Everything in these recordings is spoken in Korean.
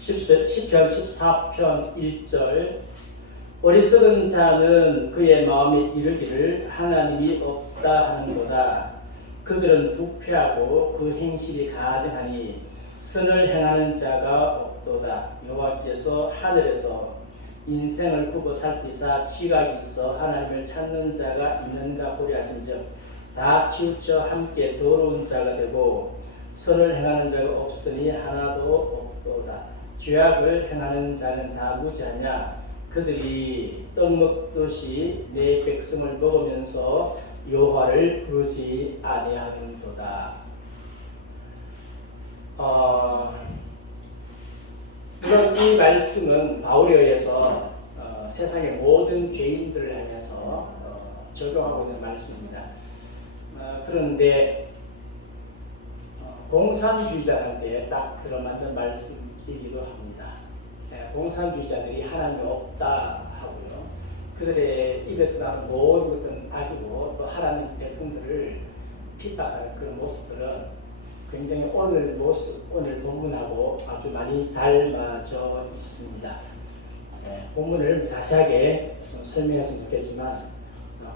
시편 14편 1절 어리석은 자는 그의 마음에 이르기를 하나님이 없다 하는도다. 그들은 부패하고 그 행실이 가증하니 선을 행하는 자가 없도다. 여호와께서 하늘에서 인생을 두고 살피사 지각이 있어 하나님을 찾는 자가 있는가 보리 하신즉 다 치우쳐 함께 더러운 자가 되고 선을 행하는 자가 없으니 하나도 없도다. 죄악을 행하는 자는 다 무지하냐? 그들이 떡 먹듯이 내 백성을 먹으면서 여호와를 부르지 아니하는도다. 이런 이 말씀은 바울에 의해서 세상의 모든 죄인들을 향해서 적용하고 있는 말씀입니다. 그런데 공산주의자한테 딱 들어맞는 말씀이기도 합니다. 공산주의자들이 하나님이 없다 하고요. 그들의 입에서 나는 모든 것은 악이고 또 하나님 백성들을 핍박하는 그런 모습들은 굉장히 오늘 본문하고 아주 많이 닮아져 있습니다. 본문을 자세하게 설명했으면 좋겠지만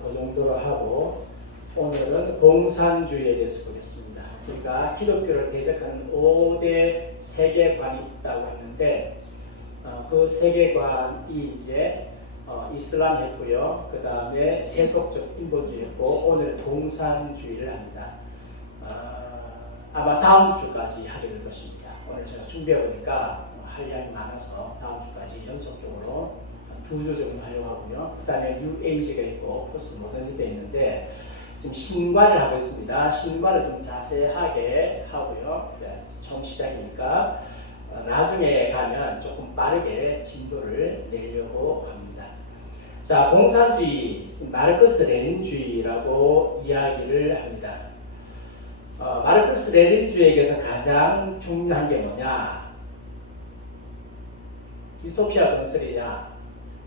그 정도로 하고 오늘은 공산주의에 대해서 보겠습니다. 우리가 기독교를 대적하는 5대 세계관이 있다고 했는데 그 세계관이 이제 이슬람 했고요. 그 다음에 세속적 인본주의 했고 오늘 공산주의를 합니다. 아마 다음 주까지 하게 될 것입니다. 오늘 제가 준비해 보니까 할 양이 많아서 다음 주까지 연속적으로 2주 정도 하려고 하고요. 그 다음에 뉴에이지가 있고 포스트 모더니즘이 있는데 지금 신관을 하고 있습니다. 신관을 좀 자세하게 하고요. 처음 시작이니까 나중에 가면 조금 빠르게 진도를 내려고 합니다. 자, 공산주의, 마르크스 레닌주의라고 이야기를 합니다. 마르크스 레닌주의에게서 가장 중요한 게 뭐냐? 유토피아 건설이냐?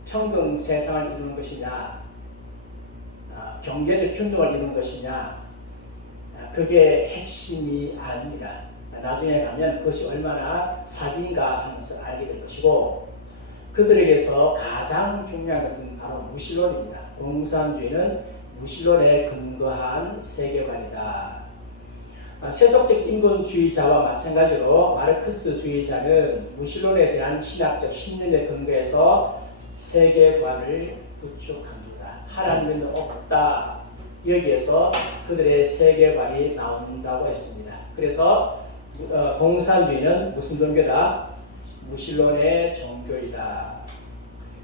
평등 세상을 이루는 것이냐? 경제적 균형을 이루는 것이냐? 그게 핵심이 아닙니다. 나중에 가면 그것이 얼마나 사기인가 하는 것을 알게 될 것이고 그들에게서 가장 중요한 것은 바로 무신론입니다. 공산주의는 무신론에 근거한 세계관이다. 세속적 인본주의자와 마찬가지로 마르크스주의자는 무신론에 대한 신학적 신념에 근거해서 세계관을 구축합니다. 하나님은 없다. 여기에서 그들의 세계관이 나온다고 했습니다. 그래서 공산주의는 무슨 종교다? 무신론의 종교이다.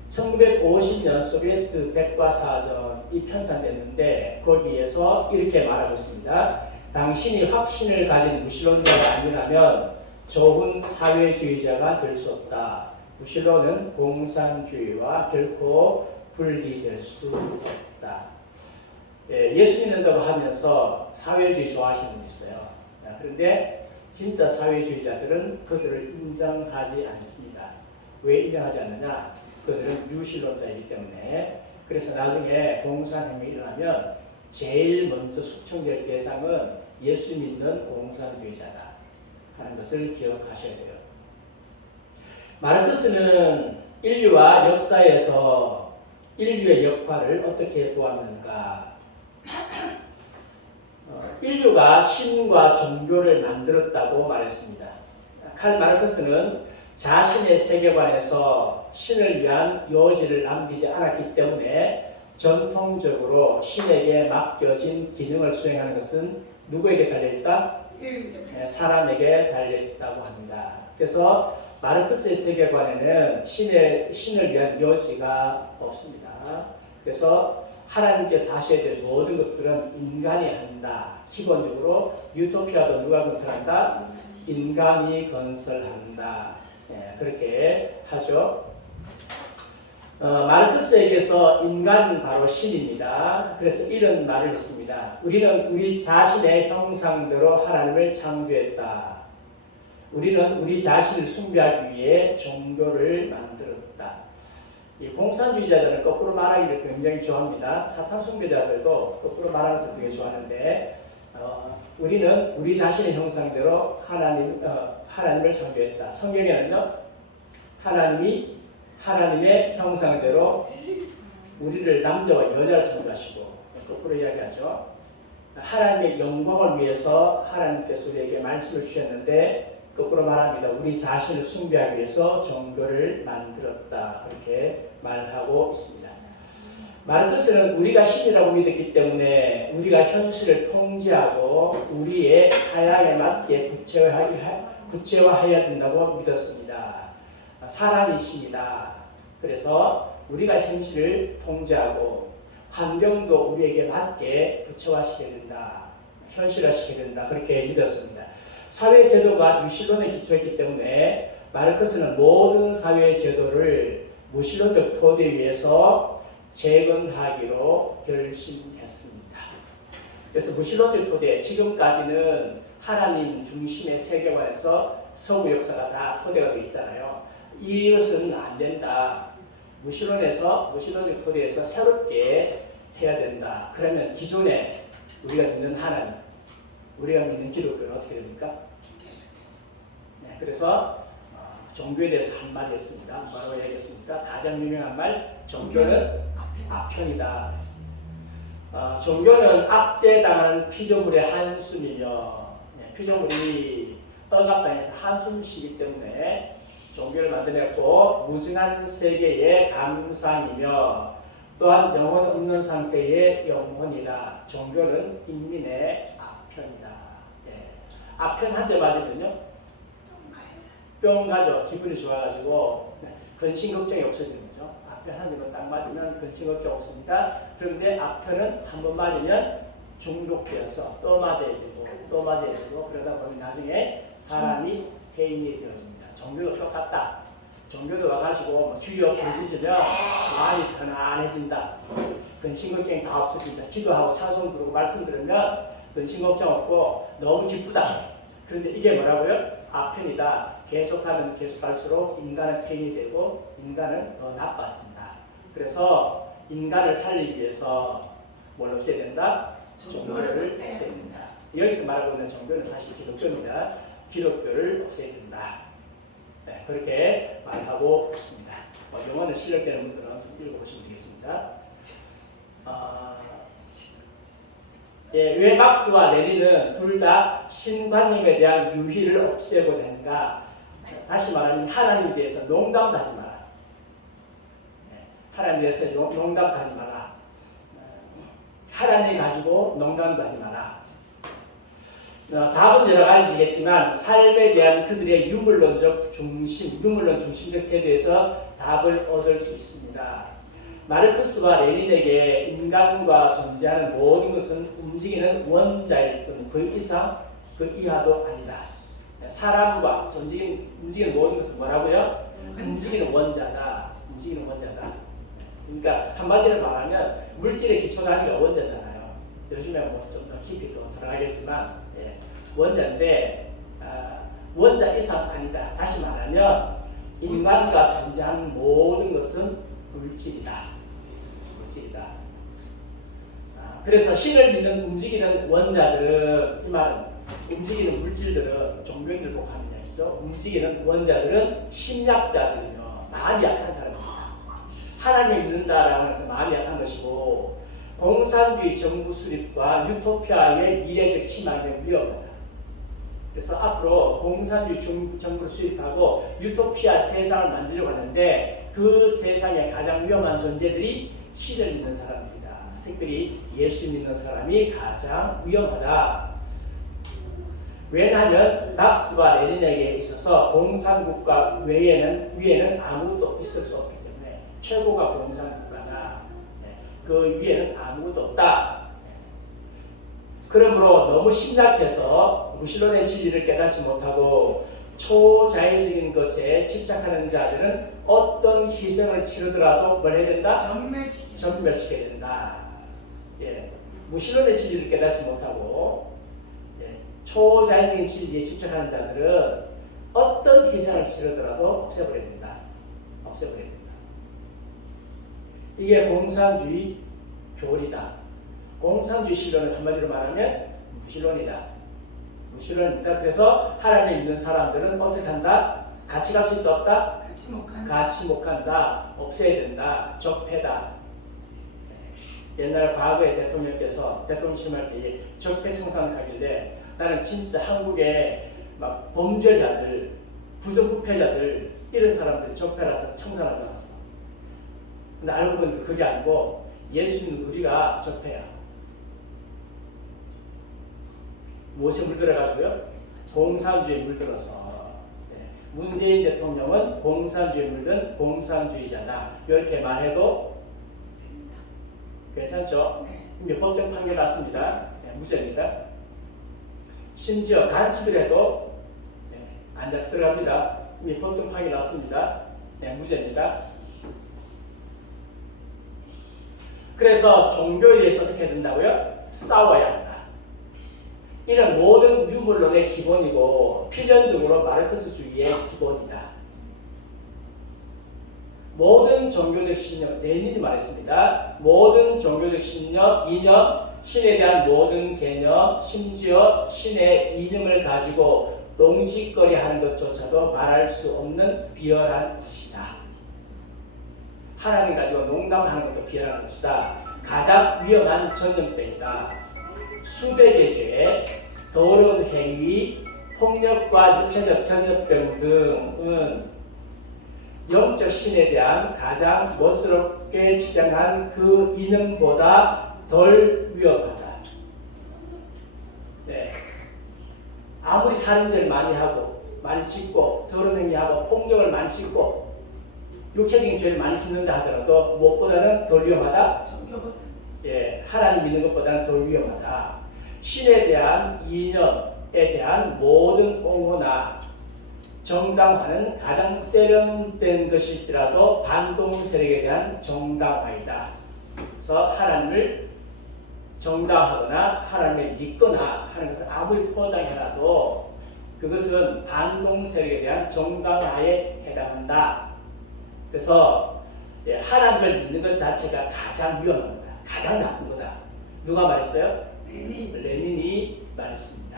1950년 소비에트 백과사전이 편찬됐는데 거기에서 이렇게 말하고 있습니다. 당신이 확신을 가진 무신론자가 아니라면 좋은 사회주의자가 될 수 없다. 무신론은 공산주의와 결코 분리될 수 없다. 예수 믿는다고 하면서 사회주의 좋아하시는 분 있어요. 그런데 진짜 사회주의자들은 그들을 인정하지 않습니다. 왜 인정하지 않느냐? 그들은 유신론자이기 때문에. 그래서 나중에 공산혁명이 일어나면 제일 먼저 숙청될 대상은 예수 믿는 공산주의자다 하는 것을 기억하셔야 돼요. 마르크스는 인류와 역사에서 인류의 역할을 어떻게 보았는가? 인류가 신과 종교를 만들었다고 말했습니다. 칼 마르크스는 자신의 세계관에서 신을 위한 요지를 남기지 않았기 때문에 전통적으로 신에게 맡겨진 기능을 수행하는 것은 누구에게 달려있다? 사람에게 달려있다고 합니다. 그래서 마르크스의 세계관에는 신을 위한 요지가 없습니다. 그래서 하나님께서 하셔야 될 모든 것들은 인간이 한다. 기본적으로 유토피아도 누가 건설한다? 인간이 건설한다. 그렇게 하죠. 마르크스에게서 인간은 바로 신입니다. 그래서 이런 말을 했습니다. 우리는 우리 자신의 형상대로 하나님을 창조했다. 우리는 우리 자신을 숭배하기 위해 종교를 만들었다. 이 공산주의자들은 거꾸로 말하기를 굉장히 좋아합니다. 사탄 숭배자들도 거꾸로 말하는 것을 되게 좋아하는데 우리는 우리 자신의 형상대로 하나님을 창조했다. 성경에는요 하나님이 하나님의 형상대로 우리를 남자와 여자를 창조하시고, 거꾸로 이야기하죠. 하나님의 영광을 위해서 하나님께서 우리에게 말씀을 주셨는데, 거꾸로 말합니다. 우리 자신을 숭배하기 위해서 종교를 만들었다. 그렇게 말하고 있습니다. 마르크스는 우리가 신이라고 믿었기 때문에 우리가 현실을 통제하고 우리의 사양에 맞게 구체화해야 된다고 믿었습니다. 사람이 신이다. 그래서 우리가 현실을 통제하고 환경도 우리에게 맞게 구체화시켜야 된다. 현실화시켜야 된다. 그렇게 믿었습니다. 사회제도가 유실론에 기초했기 때문에 마르크스는 모든 사회제도를 무신론적 토대 위에서 재건하기로 결심했습니다. 그래서 무신론적 토대, 지금까지는 하나님 중심의 세계관에서 서구 역사가 다 토대가 되어 있잖아요. 이것은 안 된다. 무신론적 토대에서 새롭게 해야 된다. 그러면 기존에 우리가 믿는 하나님, 우리가 믿는 기독교는 어떻게 됩니까? 네, 그래서 종교에 대해서 한마디 했습니다. 뭐라고 얘기했습니까? 가장 유명한 말, 종교는 아편이다. 종교는 압제당한 피조물의 한숨이며, 피조물이 억압당해서 한숨쉬기 때문에 종교를 만들었고, 무증한 세계의 감상이며 또한 영혼 없는 상태의 영혼이다. 종교는 인민의 아편이다. 아편 한 대 맞으면요 뿅 가죠. 기분이 좋아가지고 근심 걱정이 없어지는 거죠. 아편 한 대만 딱 맞으면 근심 걱정 없습니다. 그런데 아편은 한 번 맞으면 중독되어서 또 맞아야 되고 또 맞아야 되고, 그러다 보면 나중에 사람이 해인이 되어집니다. 종교도 똑같다. 종교도 와가지고 주여 부르짖으면 마음이 편안해진다. 근심 걱정이 다 없어진다. 기도하고 찬송 부르고 말씀 들으면 근심 걱정 없고 너무 기쁘다. 그런데 이게 뭐라고요? 아편이다. 계속하면 계속할수록 인간은 폐인이 되고 인간은 더 나빠진다. 그래서 인간을 살리기 위해서 뭘 없애야 된다? 종교를 없애야 된다. 여기서 말하고 있는 종교는 사실 기독교입니다. 기독교를 없애야 된다. 네, 그렇게 말하고 있습니다. 영어는 실력되는 분들은 좀 읽어보시면 되겠습니다. 왜 막스와 레닌은 둘 다 신관념에 대한 유희를 없애고자 하는가? 다시 말하면 하나님에 대해서 농담도 하지 마라. 하나님에 대해서 농담도 하지 마라. 하나님 가지고 농담도 하지 마라. 답은 여러 가지겠지만 삶에 대한 그들의 유물론 중심적 태도에서 답을 얻을 수 있습니다. 마르크스와 레닌에게 인간과 존재하는 모든 것은 움직이는 원자일 뿐 그 이상 그 이하도 아니다. 사람과 움직이는 모든 것은 뭐라고요? 움직이는 원자다. 움직이는 원자다. 그러니까 한마디로 말하면 물질의 기초 단위가 원자잖아요. 요즘에 뭐 좀 더 깊이 또 들어가겠지만 원자인데 원자 이상 아니다. 다시 말하면 인간과 존재하는 모든 것은 물질이다. 그래서 신을 믿는 움직이는 원자들은, 이 말은 움직이는 물질들은 종교인들 복하는 이야기죠. 움직이는 원자들은 심약자들이며 마음이 약한 사람입니다. 하나님을 믿는다라고 해서 마음이 약한 것이고, 공산주의 정부 수립과 유토피아의 미래적 희망이 위험하다. 그래서 앞으로 공산주의 정부를 수립하고 유토피아 세상을 만들려고 하는데, 그 세상에 가장 위험한 존재들이 신을 믿는 사람입니다. 특별히 예수 믿는 사람이 가장 위험하다. 왜냐하면 막스와 레닌에게 있어서 공산국가 위에는 아무것도 있을 수 없기 때문에, 최고가 공산국가다. 그 위에는 아무것도 없다. 그러므로 너무 심약해서 무신론의 진리를 깨닫지 못하고 초자연적인 것에 집착하는 자들은 어떤 희생을 치르더라도 뭘 해야 된다? 전멸시켜야 된다. 무신론의 진리를 깨닫지 못하고 초자연적인 진리에 집착하는 자들은 어떤 희생을 치르더라도 없애버려야 된다. 이게 공산주의 교리다. 공산주의 신론을 한마디로 말하면 무신론이다. 그래서 하나님 믿는 사람들은 어떻게 한다? 같이 갈 수 있다 없다? 같이 못 간다. 같이 못 간다. 없애야 된다. 적폐다. 옛날 과거에 대통령께서 대통령 시험할 때 적폐 청산을 하길래 나는 진짜 한국의 막 범죄자들, 부정부패자들 이런 사람들이 적폐라서 청산하지 않았어. 근데 알고 보니까 그게 아니고 예수님 우리가 적폐야. 무엇에 물들어가지고요? 공산주의에 물들어서. 문재인 대통령은 공산주의에 물든 공산주의자다. 이렇게 말해도 괜찮죠? 이제 법정 판결 났습니다. 무죄입니다. 심지어 간치를 해도 안 잡혀 들어갑니다. 이제 법정 판결 났습니다. 무죄입니다. 그래서 종교에 대해서 어떻게 된다고요? 싸워야 한다. 이런 모든 유물론의 기본이고 필연적으로 마르크스주의의 기본이다. 모든 종교적 신념, 레닌이 말했습니다. 모든 종교적 신념, 이념, 신에 대한 모든 개념, 심지어 신의 이념을 가지고 농짓거리하는 것조차도 말할 수 없는 비열한 짓이다. 하나님 가지고 농담하는 것도 비열한 것이다. 가장 위험한 전염병이다. 수백의 죄, 더러운 행위, 폭력과 육체적 전염병 등은 영적 신에 대한 가장 멋스럽게 지정한 그 이념보다 덜 위험하다. 네. 아무리 살인죄를 많이 하고 많이 짓고 더러운 행위하고 폭력을 많이 짓고 육체적인 죄를 많이 짓는다 하더라도 무엇보다는 덜 위험하다? 하나님 믿는 것보다는 덜 위험하다. 신에 대한 이념에 대한 모든 옹호나 정당화는 가장 세련된 것일지라도 반동 세력에 대한 정당화이다. 그래서 하나님을 정당하거나 하나님을 믿거나 하는 것을 아무리 포장해놔도 그것은 반동 세력에 대한 정당화에 해당한다. 그래서 하나님을 믿는 것 자체가 가장 위험한 거다. 가장 나쁜 거다. 누가 말했어요? 레닌이 말했습니다.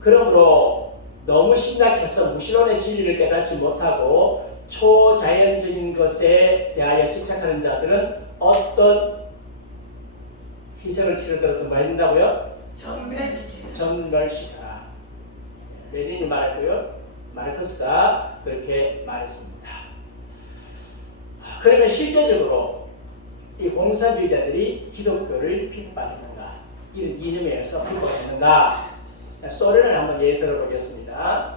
그러므로 너무 심각해서 무신론의 진리를 깨닫지 못하고 초자연적인 것에 대하여 집착하는 자들은 어떤 희생을 치르더라도 뭐 한다고요? 전멸시켜라. 레닌이 말했고요. 마르크스가 그렇게 말했습니다. 그러면 실제적으로 이 공산주의자들이 기독교를 핍박했는가? 이런 이념에 의해서 핍박했는가? 소련을 한번 예를 들어보겠습니다.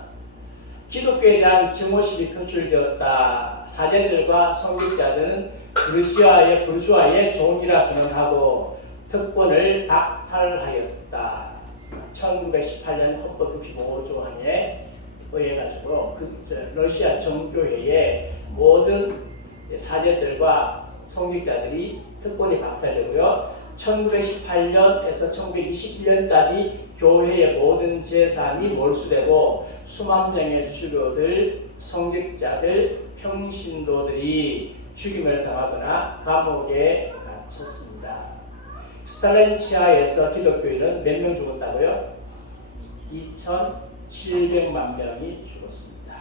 기독교에 대한 증오심이 표출되었다. 사제들과 성직자들은 부르주아의 종이라 선언하고 특권을 박탈하였다. 1918년 헌법 65조안에 의해 가지고 러시아 정교회의 모든 사제들과 성직자들이 특권이 박탈되고요. 1918년에서 1921년까지 교회의 모든 재산이 몰수되고 수만 명의 주교들, 성직자들, 평신도들이 죽임을 당하거나 감옥에 갇혔습니다. 스탈린치하에서 기독교인은 몇 명 죽었다고요? 2,700만 명이 죽었습니다.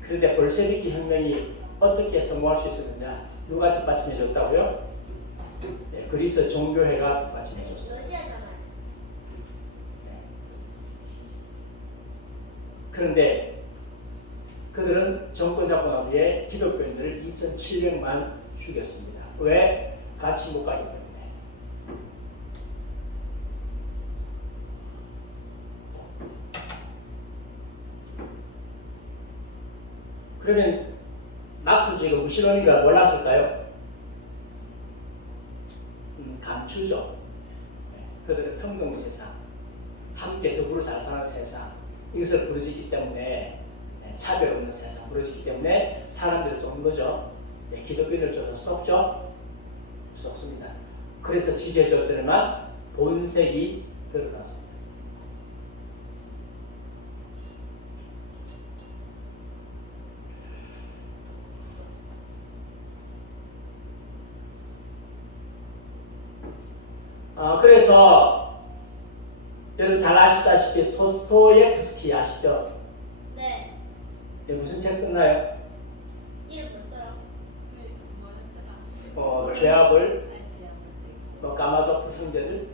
그런데 볼셰비키 혁명이 어떻게 성공할 수 있었느냐? 누가 뒷받침해 줬다고요? 그리스 종교회가 뒷받침해 줬어요. 그런데 그들은 정권 잡고 난 후에 기독교인들을 2,700만 죽였습니다. 왜? 같이 못 가기 때문에. 그러면 막스주의가 무신론인가 몰랐을까요? 감추죠. 그들은 평등 세상, 함께 더불어 잘 사는 세상, 이것을 부르짖기 때문에 차별 없는 세상 부르짖기 때문에 사람들이 쏘는 거죠. 기독교인을 좀 썩죠? 썩습니다. 그래서 지지해줬더니만 본색이 드러났습니다. 그래서 잘 아시다시피 도스토옙스키 아시죠? 네. 네, 무슨 책 썼나요? 이름 뭐더라? 죄악을 까마조프 형제들.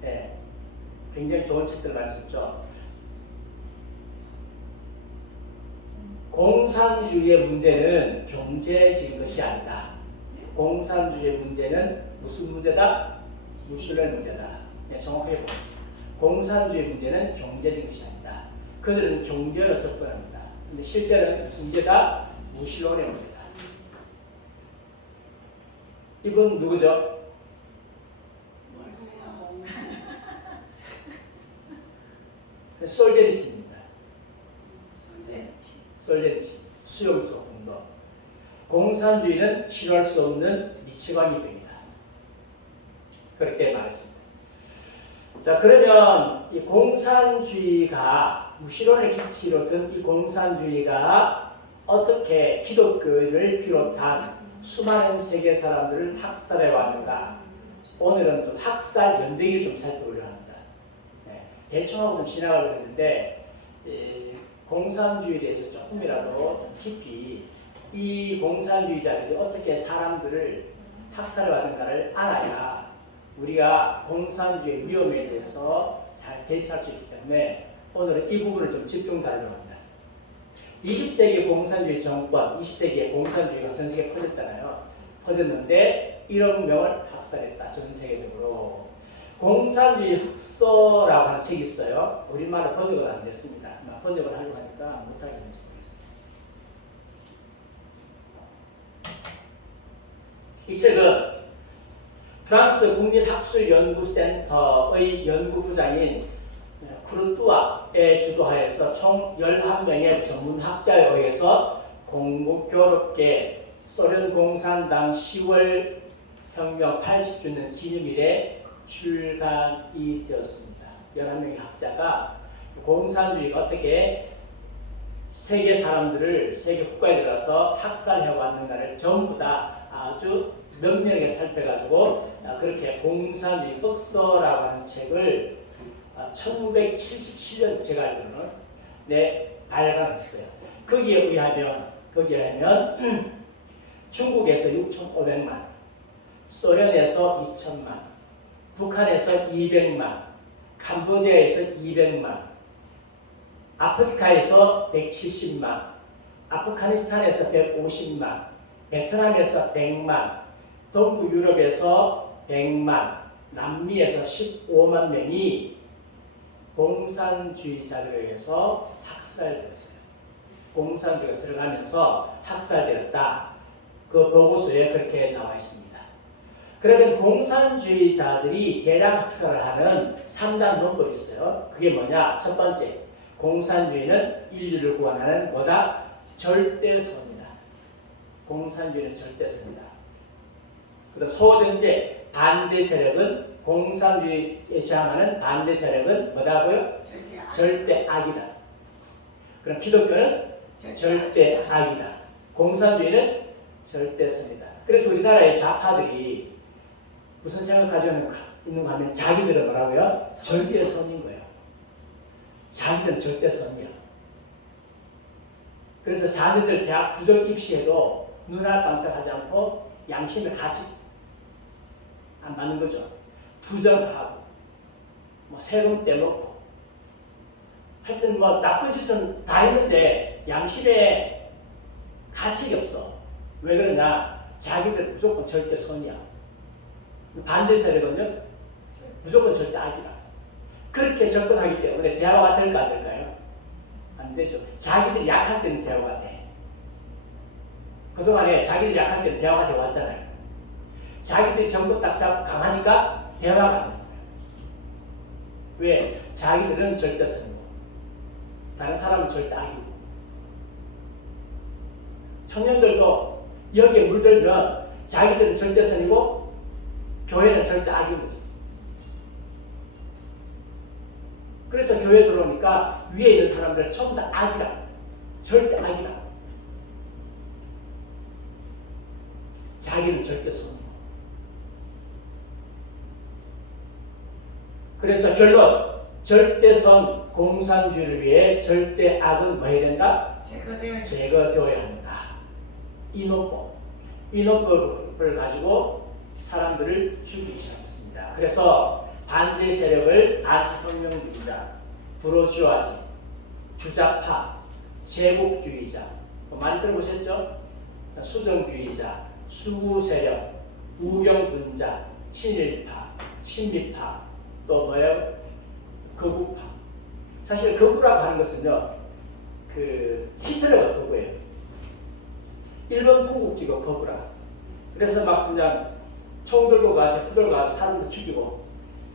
네, 굉장히 좋은 책들 많이 썼죠. 공산주의의 문제는 경제적인 것이 아니다. 공산주의의 문제는 무슨 문제다? 무신론의 문제다. 네, 정확하게 보면 공산주의 문제는 경제적인 것이 아니다. 그들은 경제로 접근합니다. 근데 실제는 무슨 문제다? 무신론의 문제다. 이분 누구죠? 솔제니치입니다. 솔제니치. 수용소 공동. 공산주의는 치료할 수 없는 미치광이 됩니다. 그렇게 말했습니다. 자, 그러면 이 공산주의가 무신론의 기치로 든 이 공산주의가 어떻게 기독교를 비롯한 수많은 세계 사람들을 학살해 왔는가? 오늘은 좀 학살 연대기를 좀 살펴보려고 합니다. 네, 대충 하고 좀 지나가려고 했는데 공산주의에 대해서 조금이라도 좀 깊이 이 공산주의자들이 어떻게 사람들을 학살해 왔는가를 알아야 우리가 공산주의의 위험에 대해서 잘 대처할 수 있기 때문에 오늘은 이 부분을 좀 집중 다루려고 합니다. 20세기 공산주의 정권, 20세기에 공산주의가 전 세계에 퍼졌잖아요. 퍼졌는데 1억 명을 학살했다. 전 세계적으로. 공산주의 흑서라고 하는 책이 있어요. 우리말로 번역은 안 됐습니다. 번역을 하려고 하니까 못하게 되는지 모르겠습니다. 이 책은 프랑스 국립학술연구센터의 연구부장인 크루뚜아의 주도하에서 총 11명의 전문학자에 의해서 공교롭게 소련 공산당 10월 혁명 80주년 기념일에 출간이 되었습니다. 11명의 학자가 공산주의가 어떻게 세계 사람들을 세계 국가에 들어가서 학살해 왔는가를 전부 다 아주 면밀하게 살펴가지고 그렇게 공산주의 흑서라고 하는 책을 1977년 제가 알기로는 발간했어요. 거기에 의하면 중국에서 6,500만, 소련에서 2,000만, 북한에서 200만, 캄보디아에서 200만, 아프리카에서 170만, 아프가니스탄에서 150만, 베트남에서 100만, 동부 유럽에서 100만, 남미에서 15만 명이 공산주의자들에 의해서 학살되었어요. 공산주의가 들어가면서 학살되었다. 그 보고서에 그렇게 나와 있습니다. 그러면 공산주의자들이 대량 학살을 하는 3단 논법이 있어요. 그게 뭐냐? 첫 번째, 공산주의는 인류를 구원하는 뭐다? 절대선입니다. 공산주의는 절대선이다. 그 다음 소전제, 반대 세력은 공산주의에 저항하는 반대 세력은 뭐다고요? 절대 악이다. 그럼 기독교는 절대 악이다. 공산주의는 절대선이다. 그래서 우리나라의 좌파들이 무슨 생각 가지고 있는가 하면 자기들은 뭐라고요? 절대선인 거예요. 자기들은 절대선이야. 그래서 자녀들 대학 부정 입시에도 눈 하나 깜짝하지 않고 양심을 가지고 안 맞는 거죠. 부정하고 세금 떼먹고 하여튼 나쁜 짓은 다 했는데 양심에 가책이 없어. 왜 그러냐? 자기들 무조건 절대 선이야. 반대 세력은요? 무조건 절대 악이다. 그렇게 접근하기 때문에 대화가 될까 안 될까요? 안 되죠. 자기들이 약할 때는 대화가 돼. 그동안에 자기들이 약할 때는 대화가 되어 왔잖아요. 자기들이 전부 딱 잡고 강하니까 대화가 안 돼요. 왜? 자기들은 절대선이고 다른 사람은 절대 악이고. 청년들도 여기에 물들면 자기들은 절대선이고 교회는 절대 악인 거지. 그래서 교회 들어오니까 위에 있는 사람들은 전부 다 악이다. 절대 악이다. 자기는 절대선이고. 그래서 결론, 절대선 공산주의를 위해 절대 악은 뭐 해야 된다? 제거되어야 한다. 인호법을 가지고 사람들을 죽이기 시작했습니다. 그래서 반대 세력을 안혁명주의자, 브로슈아지, 주자파, 제국주의자, 많이 들어보셨죠? 수정주의자, 수구세력, 우경분자, 친일파, 친미파, 또 뭐예요? 거구파. 사실 거구라고 하는 것은요, 히틀러가 거구예요. 일본 군국주의가 거구라. 그래서 막 그냥 총 들고 가, 대포 들고 가서 사람들 죽이고,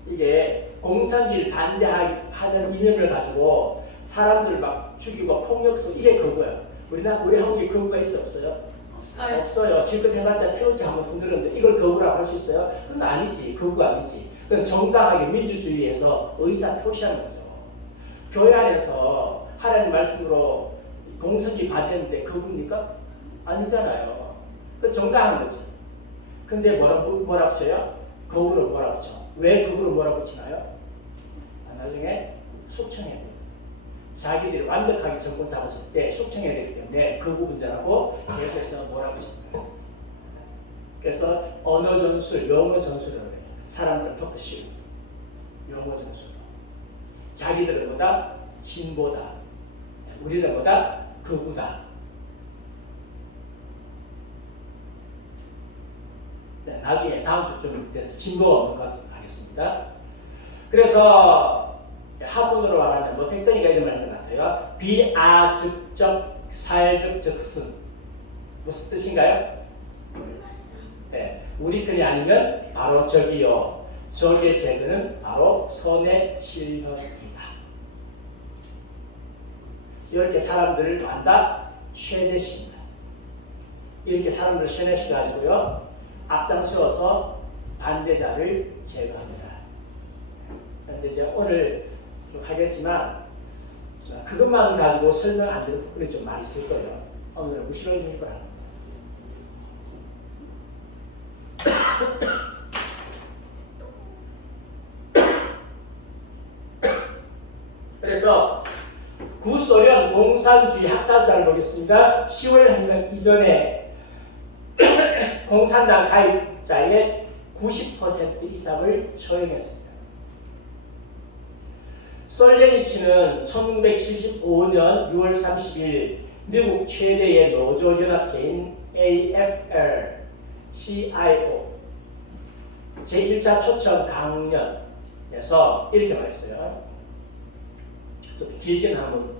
이게 공산주의를 반대하는 이념을 가지고 사람들 막 죽이고 폭력성, 이게 거구예요. 우리 한국에 거구가 있어 없어요? 없어요. 지금 해봤자 태극기 한번 흔들었는데 이걸 거구라고 할 수 있어요? 그건 아니지. 거구가 아니지. 그건 정당하게 민주주의에서 의사 표시하는 거죠. 교회 안에서 하나님 말씀으로 공산주의 반대했는데 거구입니까? 아니잖아요. 그건 정당한 거지. 근데 뭐라 붙여요? 거구로 뭐라 붙여? 왜 거구로 뭐라 붙이나요? 나중에 숙청해야 돼요. 자기들이 완벽하게 정권 잡았을 때 숙청해야 되기 때문에 거구 분자라고 계속해서 뭐라 붙입니다. 그래서 언어 전술, 용어 전술을 해요. 사람들 덮으시고 용어 전술로. 자기들보다 진보다, 우리들보다 거구다. 네, 나중에 다음 주쯤 돼서 진보가 없는 것 하겠습니다. 그래서 학문으로 말하면 뭐 택덩이가 이런 말 하는 것 같아요. 비아즉적 사회적 적승. 무슨 뜻인가요? 네, 우리 편이 아니면 바로 적이요. 적의 제거는 바로 손의 실현이다. 이렇게 사람들을 완다 쇠뇌시킵니다. 이렇게 사람들을 쇠뇌시켜가지고요, 앞장서서 반대자를 제거합니다. 그런데 이제 오늘 좀 하겠지만 그것만 가지고 설명 안 되는 부분이 좀 많이 있을 거예요. 오늘 무시를 해주실 거야. 그래서 구소련 공산주의 학살사를 보겠습니다. 10월 혁명 이전에 공산당 가입자의 90% 이상을 처형했습니다. 솔제니치는 1975년 6월 30일 미국 최대의 노조연합체인 AFL-CIO 제1차 초청 강연에서 이렇게 말했어요. 좀 길진 한번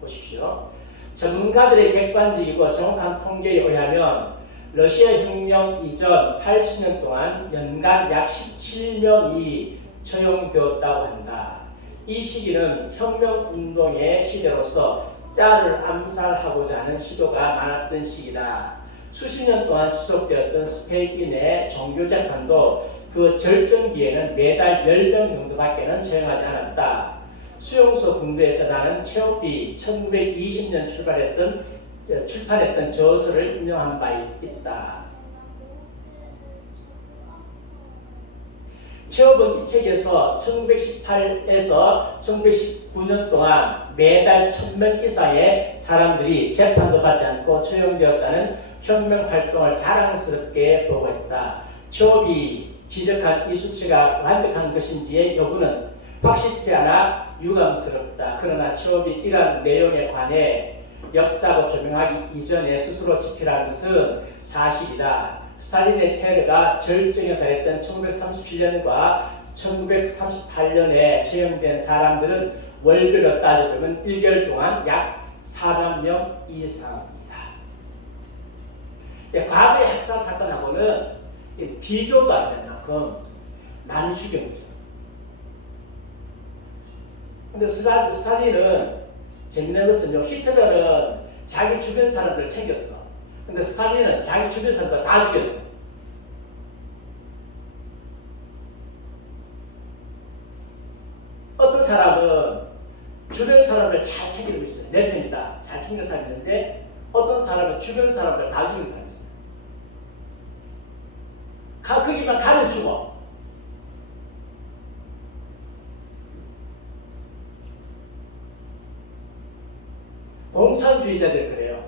보십시오. 전문가들의 객관적이고 정확한 통계에 의하면 러시아 혁명 이전 80년 동안 연간 약 17명이 처형되었다고 한다. 이 시기는 혁명운동의 시대로서 짤을 암살하고자 하는 시도가 많았던 시기다. 수십 년 동안 지속되었던 스페인의 종교재판도 그 절정기에는 매달 10명 정도밖에는 처형하지 않았다. 수용소 군부에서 나는 체오피 1920년 출판했던 저서를 인용한 바 있다. 체오은 이 책에서 1918에서 1919년 동안 매달 1000명 이상의 사람들이 재판도 받지 않고 처형되었다는 혁명 활동을 자랑스럽게 보고했다. 체오이 지적한 이 수치가 완벽한 것인지의 여부는 확실치 않아 유감스럽다. 그러나 체오이 이러한 내용에 관해 역사고 조명하기 이전에 스스로 지키라는 것은 사실이다. 스탈린의 테러가 절정에 달했던 1937년과 1938년에 처형된 사람들은 월별로 따져보면 1개월 동안 약 4만 명 이상입니다. 과거의 학살 사건하고는 비교도 안 될 만큼 많이 죽인 거죠. 근데 스탈린은 재밌는 것은요, 히틀러는 자기 주변 사람들을 챙겼어. 근데 스탈린은 자기 주변 사람들 다 죽였어. 어떤 사람은 주변 사람을 잘 챙기고 있어요. 내 편이다. 잘 챙기는 사람이 있는데 어떤 사람은 주변 사람들 다 죽이는 사람이 있어요. 거기만 가면 죽어. 공산주의자들 그래요.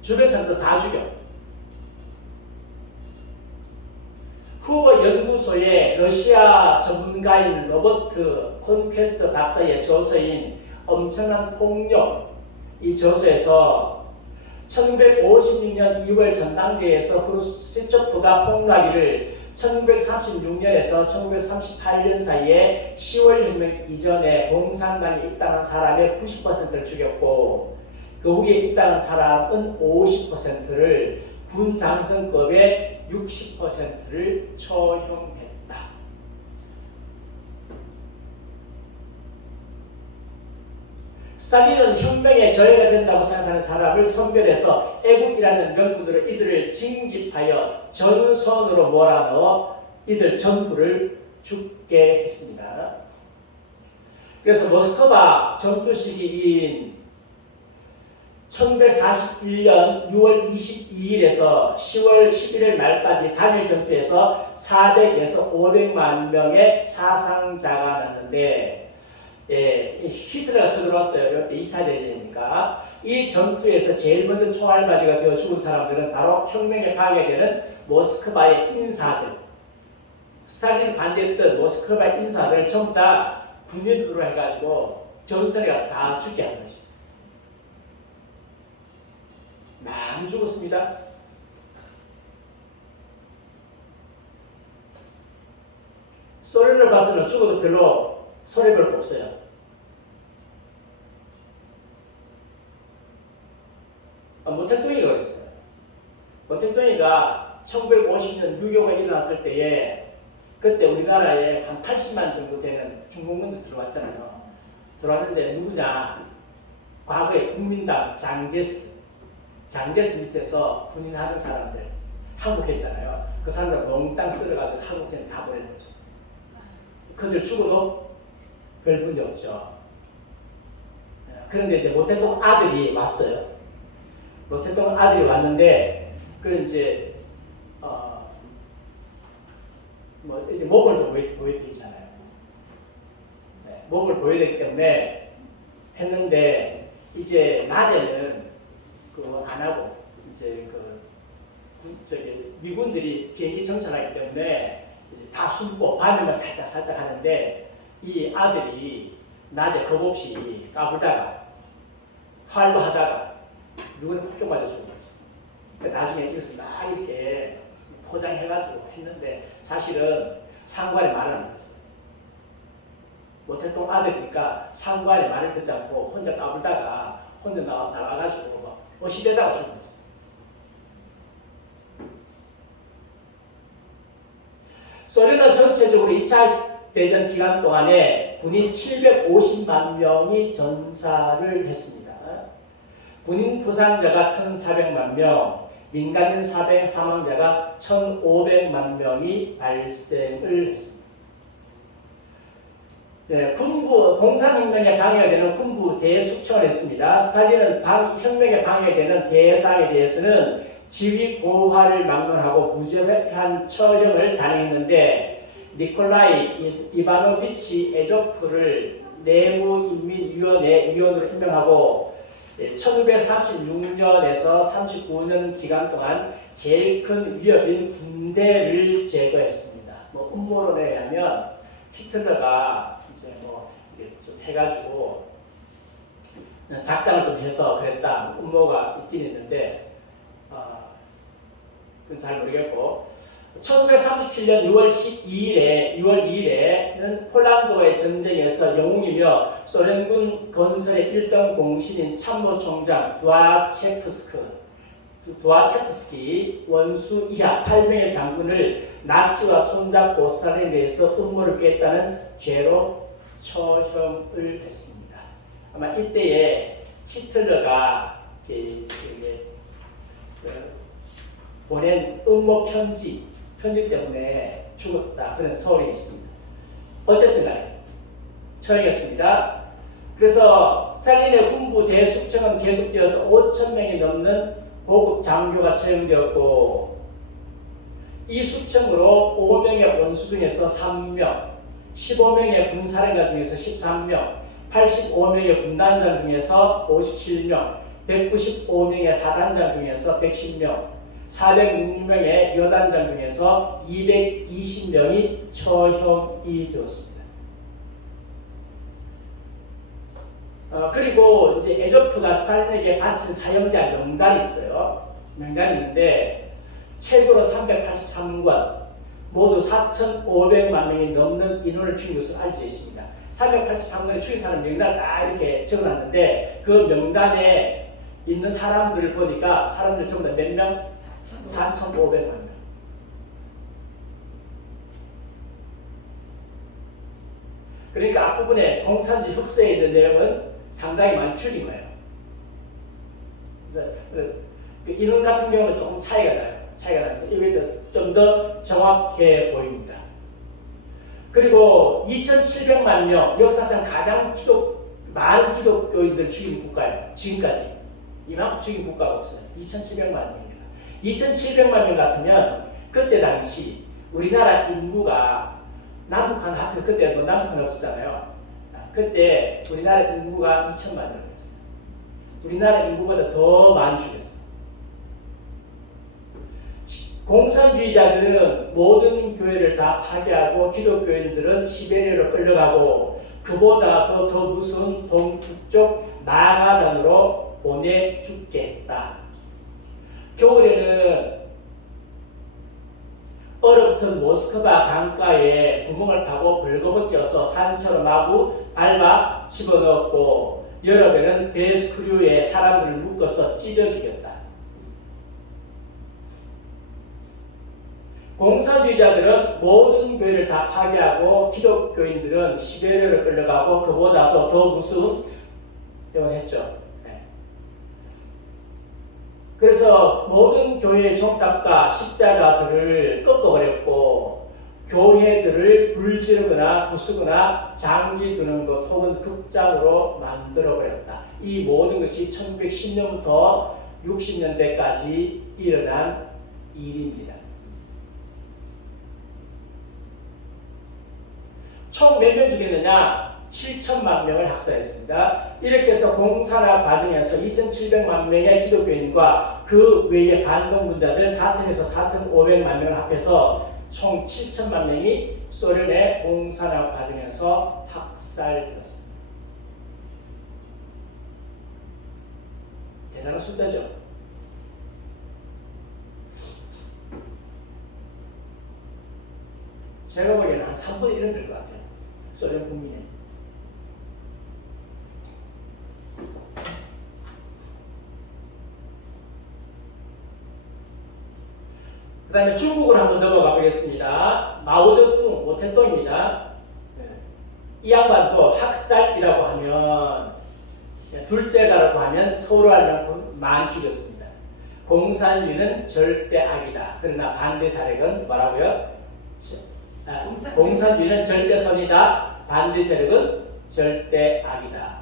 주변 사람들 다 죽여. 후보 연구소의 러시아 전문가인 로버트 콘퀘스트 박사의 저서인 엄청난 폭력, 이 저서에서 1956년 2월 전당대회에서 후르시초프가 폭로하기를 1936년에서 1938년 사이에 10월 혁명 이전에 공산당에 입당한 사람의 90%를 죽였고 그 후에 입당한 사람은 50%를 군 장성급의 60%를 처형했다. 스탈린은 혁명의 저해가 된다고 생각하는 사람을 선별해서 애국이라는 명분으로 이들을 징집하여 전선으로 몰아넣어 이들 전부를 죽게 했습니다. 그래서 모스크바 전투 시기인 1941년 6월 22일에서 10월 11일 말까지 단일 전투에서 400에서 500만 명의 사상자가 났는데 히틀러가 쳐들어왔어요. 이때 2차 대전이니까. 이 전투에서 제일 먼저 총알바지가 되어 죽은 사람들은 바로 혁명에 방해되는 모스크바의 인사들, 스탈린을 반대했던 모스크바의 인사들 전부 다 군인으로 해가지고 전선에 가서 다 죽게 한 거죠. 많이 죽었습니다. 소련을 봐서는 죽어도 별로 손해볼 거 없어요. 모택동이가 그랬어요. 모택동이가 1950년 유교가 일어났을 때에 그때 우리나라에 한 80만 정도 되는 중공군들 들어왔잖아요. 들어왔는데 누구냐? 과거에 국민당 장제스 밑에서 군인하는 사람들 항복했잖아요. 그 사람들 몽땅 쓸어가지고 한국전에 다 보내는 거죠. 그들 죽어도 별 문제 없죠. 그런데 이제 모택동 아들이 왔어요. 모택동 아들이 왔는데 그 이제 이제 목을 좀 보여야 되잖아요. 네, 목을 보여야 되기 때문에 했는데 이제 낮에는 그거 안 하고 이제 미군들이 비행기 정찰하기 때문에 이제 다 숨고 밤에만 살짝 하는데 이 아들이 낮에 겁 없이 까불다가 활로 하다가 누구는 폭격 맞아 죽은 거지. 나중에 이것을 막 이렇게 포장해가지고 했는데 사실은 상관의 말을 안 들었어요. 모택동 아들이니까 상관의 말을 듣지 않고 혼자 까불다가 혼자 나와가지고 막 어시대다가 죽은 거지. 소련은 전체적으로 2차 대전 기간 동안에 군인 750만 명이 전사를 했습니다. 군인 부상자가 1,400만 명, 민간인 사망자가 1,500만 명이 발생을 했습니다. 네, 공산혁명에 방해되는 군부 대숙청을 했습니다. 스탈린은 혁명에 방해되는 대상에 대해서는 지휘 고하를 막론하고 무제한 처형을 단행했는데 니콜라이 이바노비치 에조프를 내무인민위원회 위원으로 임명하고 1936년에서 39년 기간 동안 제일 큰 위협인 군대를 제거했습니다. 음모론에 의하면 히틀러가 이제 이게 좀 해가지고 작당을 좀 해서 그랬다 음모가 있긴 있는데 그건 잘 모르겠고 1937년 6월 2일에는 폴란드와의 전쟁에서 영웅이며 소련군 건설의 1등 공신인 참모총장 두아체프스키 원수 이하 8명의 장군을 나치와 손잡고 스탈린에 대해서 음모를 깼다는 죄로 처형을 했습니다. 아마 이때에 히틀러가 보낸 음모 편지 때문에 죽었다. 그런 설이 있습니다. 어쨌든 간에 처형했습니다. 그래서 스탈린의 군부 대숙청은 계속되어서 5,000명이 넘는 고급 장교가 처형되었고 이 수청으로 5명의 원수 중에서 3명, 15명의 군사령관 중에서 13명, 85명의 군단장 중에서 57명, 195명의 사단장 중에서 110명, 406명의 여단장 중에서 220명이 처형이 되었습니다. 그리고 이제 에조프가 스탈린에게 바친 사형자 명단이 있어요. 명단이 있는데 최고로 383권, 모두 4,500만 명이 넘는 인원을 죽인 것으로 알려져 있습니다. 383권의 죽인 사람 명단을 다 이렇게 적어놨는데 그 명단에 있는 사람들을 보니까 사람들 전부 다 몇 명? 4,500만 명. 그러니까 앞부분에 공산주의 혁세에 있는 내용은 상당히 많이 줄인 거예요. 그래서 그 인원 같은 경우는 조금 차이가 나요. 이게 좀 더 정확해 보입니다. 그리고 2,700만 명, 역사상 가장 많은 기독교인들 죽인 국가예요. 지금까지. 이만큼 죽인 국가가 없어요. 2,700만 명입니다. 2,700만 명 같으면 그때 당시 우리나라 인구가 남북한 합해, 그때 뭐 남북한 없었잖아요. 그때 우리나라 인구가 2천만 명이었어요. 우리나라 인구보다 더 많이 죽였어요. 공산주의자들은 모든 교회를 다 파괴하고 기독교인들은 시베리아로 끌려가고 그보다 더 무서운 동북쪽 마가단으로 보내 죽겠다. 겨울에는 얼어붙은 모스크바 강가에 구멍을 파고 벌거벗겨서 산처럼 마구 밟아 집어넣었고 여름에는 배 스크류에 사람들을 묶어서 찢어 죽였다. 공산주의자들은 모든 교회를 다 파괴하고 기독교인들은 시베리아로 끌려가고 그보다도 더 무서운 이런 했죠. 네. 그래서 모든 교회의 종탑과 십자가들을 꺾어버렸고 교회들을 불지르거나 부수거나 장기 두는 것 혹은 극장으로 만들어버렸다. 이 모든 것이 1910년부터 60년대까지 일어난 일입니다. 총 몇 명 죽였느냐? 7천만 명을 학살했습니다. 이렇게 해서 공산화 과정에서 2,700만 명의 기독교인과 그 외의 반동분자들 4,000에서 4,500만 명을 합해서 총 7천만 명이 소련의 공산화 과정에서 학살되었습니다. 대단한 숫자죠. 제가 보기에는 한 3분의 1은 될 것 같아요. 소련 국민의. 그 다음에 중국으로 한번 넘어가 보겠습니다. 마오쩌둥, 모태똥입니다. 이 양반도 학살이라고 하면, 둘째가라고 하면 서로 할 만큼 많이 죽였습니다. 공산주의는 절대 악이다. 그러나 반대 세력은 뭐라고요? 공산주의는 절대 선이다. 반대 세력은 절대 악이다.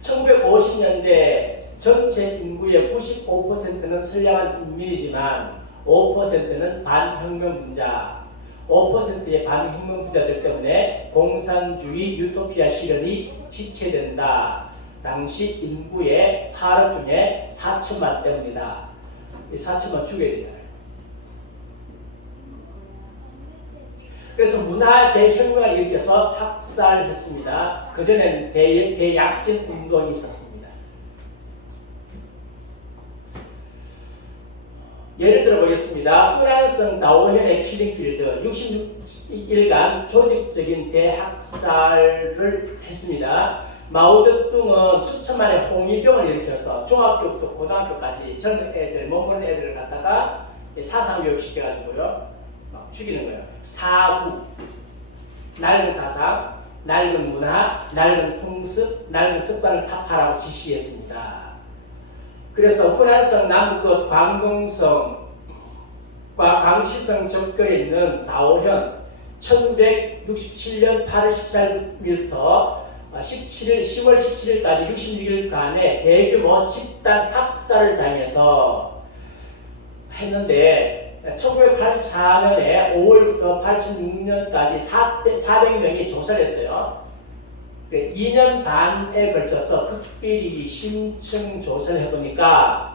1950년대 전체 인구의 95%는 선량한 인민이지만 5%는 반혁명분자, 5%의 반혁명분자들 때문에 공산주의 유토피아 실현이 지체된다. 당시 인구의 8억 중에 4천만 때문이다. 이 4천만 죽여야 되잖아요. 그래서 문화 대혁명을 일으켜서 학살했습니다. 그전에는 대약진 운동이 있었습니다. 예를 들어 보겠습니다. 후난성 다오현의 킬링필드 66일간 조직적인 대학살을 했습니다. 마오쩌둥은 수천만의 홍위병을 일으켜서 중학교부터 고등학교까지 젊은 애들, 머무는 애들을 갖다가 사상교육 시켜가지고요. 막 죽이는 거예요. 사구, 낡은 사상, 낡은 문화, 낡은 풍습, 낡은 습관을 타파라고 지시했습니다. 그래서 후난성 남끝 광동성과 광시성 접결에 있는 다오현 1967년 8월 14일부터 10월 17일까지 66일간의 대규모 집단 학살을 장해서 했는데 1984년에 5월부터 86년까지 400명이 조사를 했어요. 2년 반에 걸쳐서 특별히 신청 조사를 해보니까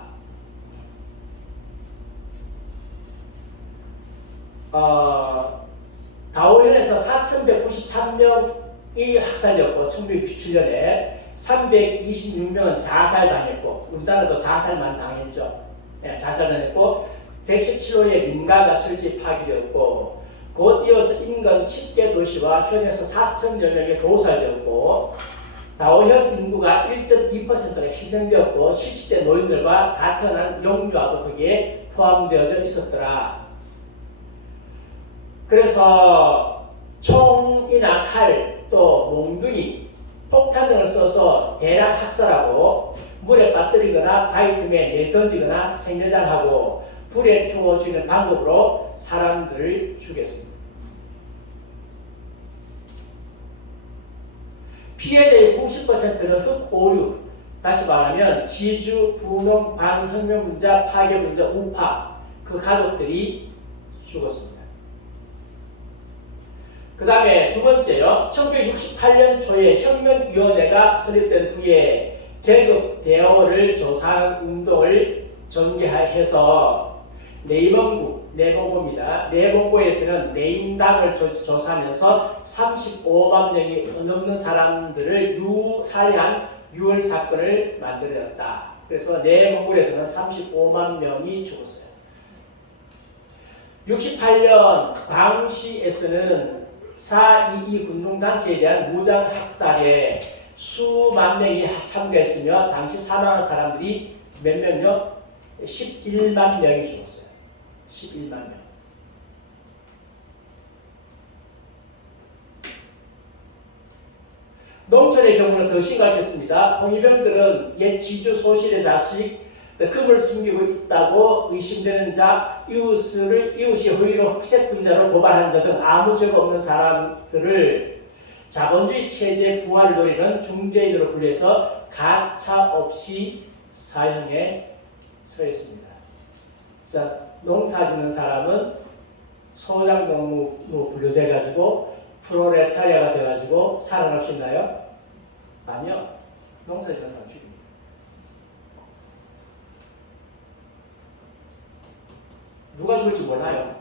다오현에서 4,193명이 학살되었고 1967년에 326명은 자살당했고 우리나라도 자살만 당했죠. 네, 자살당했고 117호의 민가가 철저히 파괴되었고 곧 이어서 인근 10개 도시와 현에서 4,000여 명이 도살되었고 다오현 인구가 1.2%가 희생되었고 70대 노인들과 가난한 영유아도 거기에 포함되어져 있었더라. 그래서 총이나 칼, 또 몽둥이, 폭탄 등을 써서 대량 학살하고 물에 빠뜨리거나 바위 틈에 내던지거나 생매장하고 불에 태워주는 방법으로 사람들을 죽였습니다. 피해자의 90%는 흑오류, 다시 말하면 지주, 부농, 반혁명분자, 파괴분자, 우파, 그 가족들이 죽었습니다. 그 다음에 두 번째요. 1968년 초에 혁명위원회가 설립된 후에 계급 대어를 조사하는 운동을 전개해서 내봉고입니다. 내봉고에서는 내임당을 조사하면서 35만 명이 넘는 사람들을 유사한 유월 사건을 만들어냈다. 그래서 내봉고에서는 35만 명이 죽었어요. 68년 광시에서는 4.22 군중단체에 대한 무장학살에 수만 명이 참가했으며 당시 사망한 사람들이 몇 명요? 11만 명이 죽었어요. 11만 명. 농촌의 경우는 더 심각했습니다. 홍위병들은 옛 지주 소실의 자식, 금을 숨기고 있다고 의심되는 자, 이웃이 허위로 흑색분자로 고발한 자 등 아무 죄가 없는 사람들을 자본주의 체제 부활을 노리는 중재인으로 분류해서 가차 없이 사형에 처했습니다. 그래서 농사 짓는 사람은 소장농으로 분류돼가지고 프로레타리아가 돼가지고 살아날 수 있나요? 아니요. 농사 짓는 사람 죽입니다. 누가 죽을지 몰라요.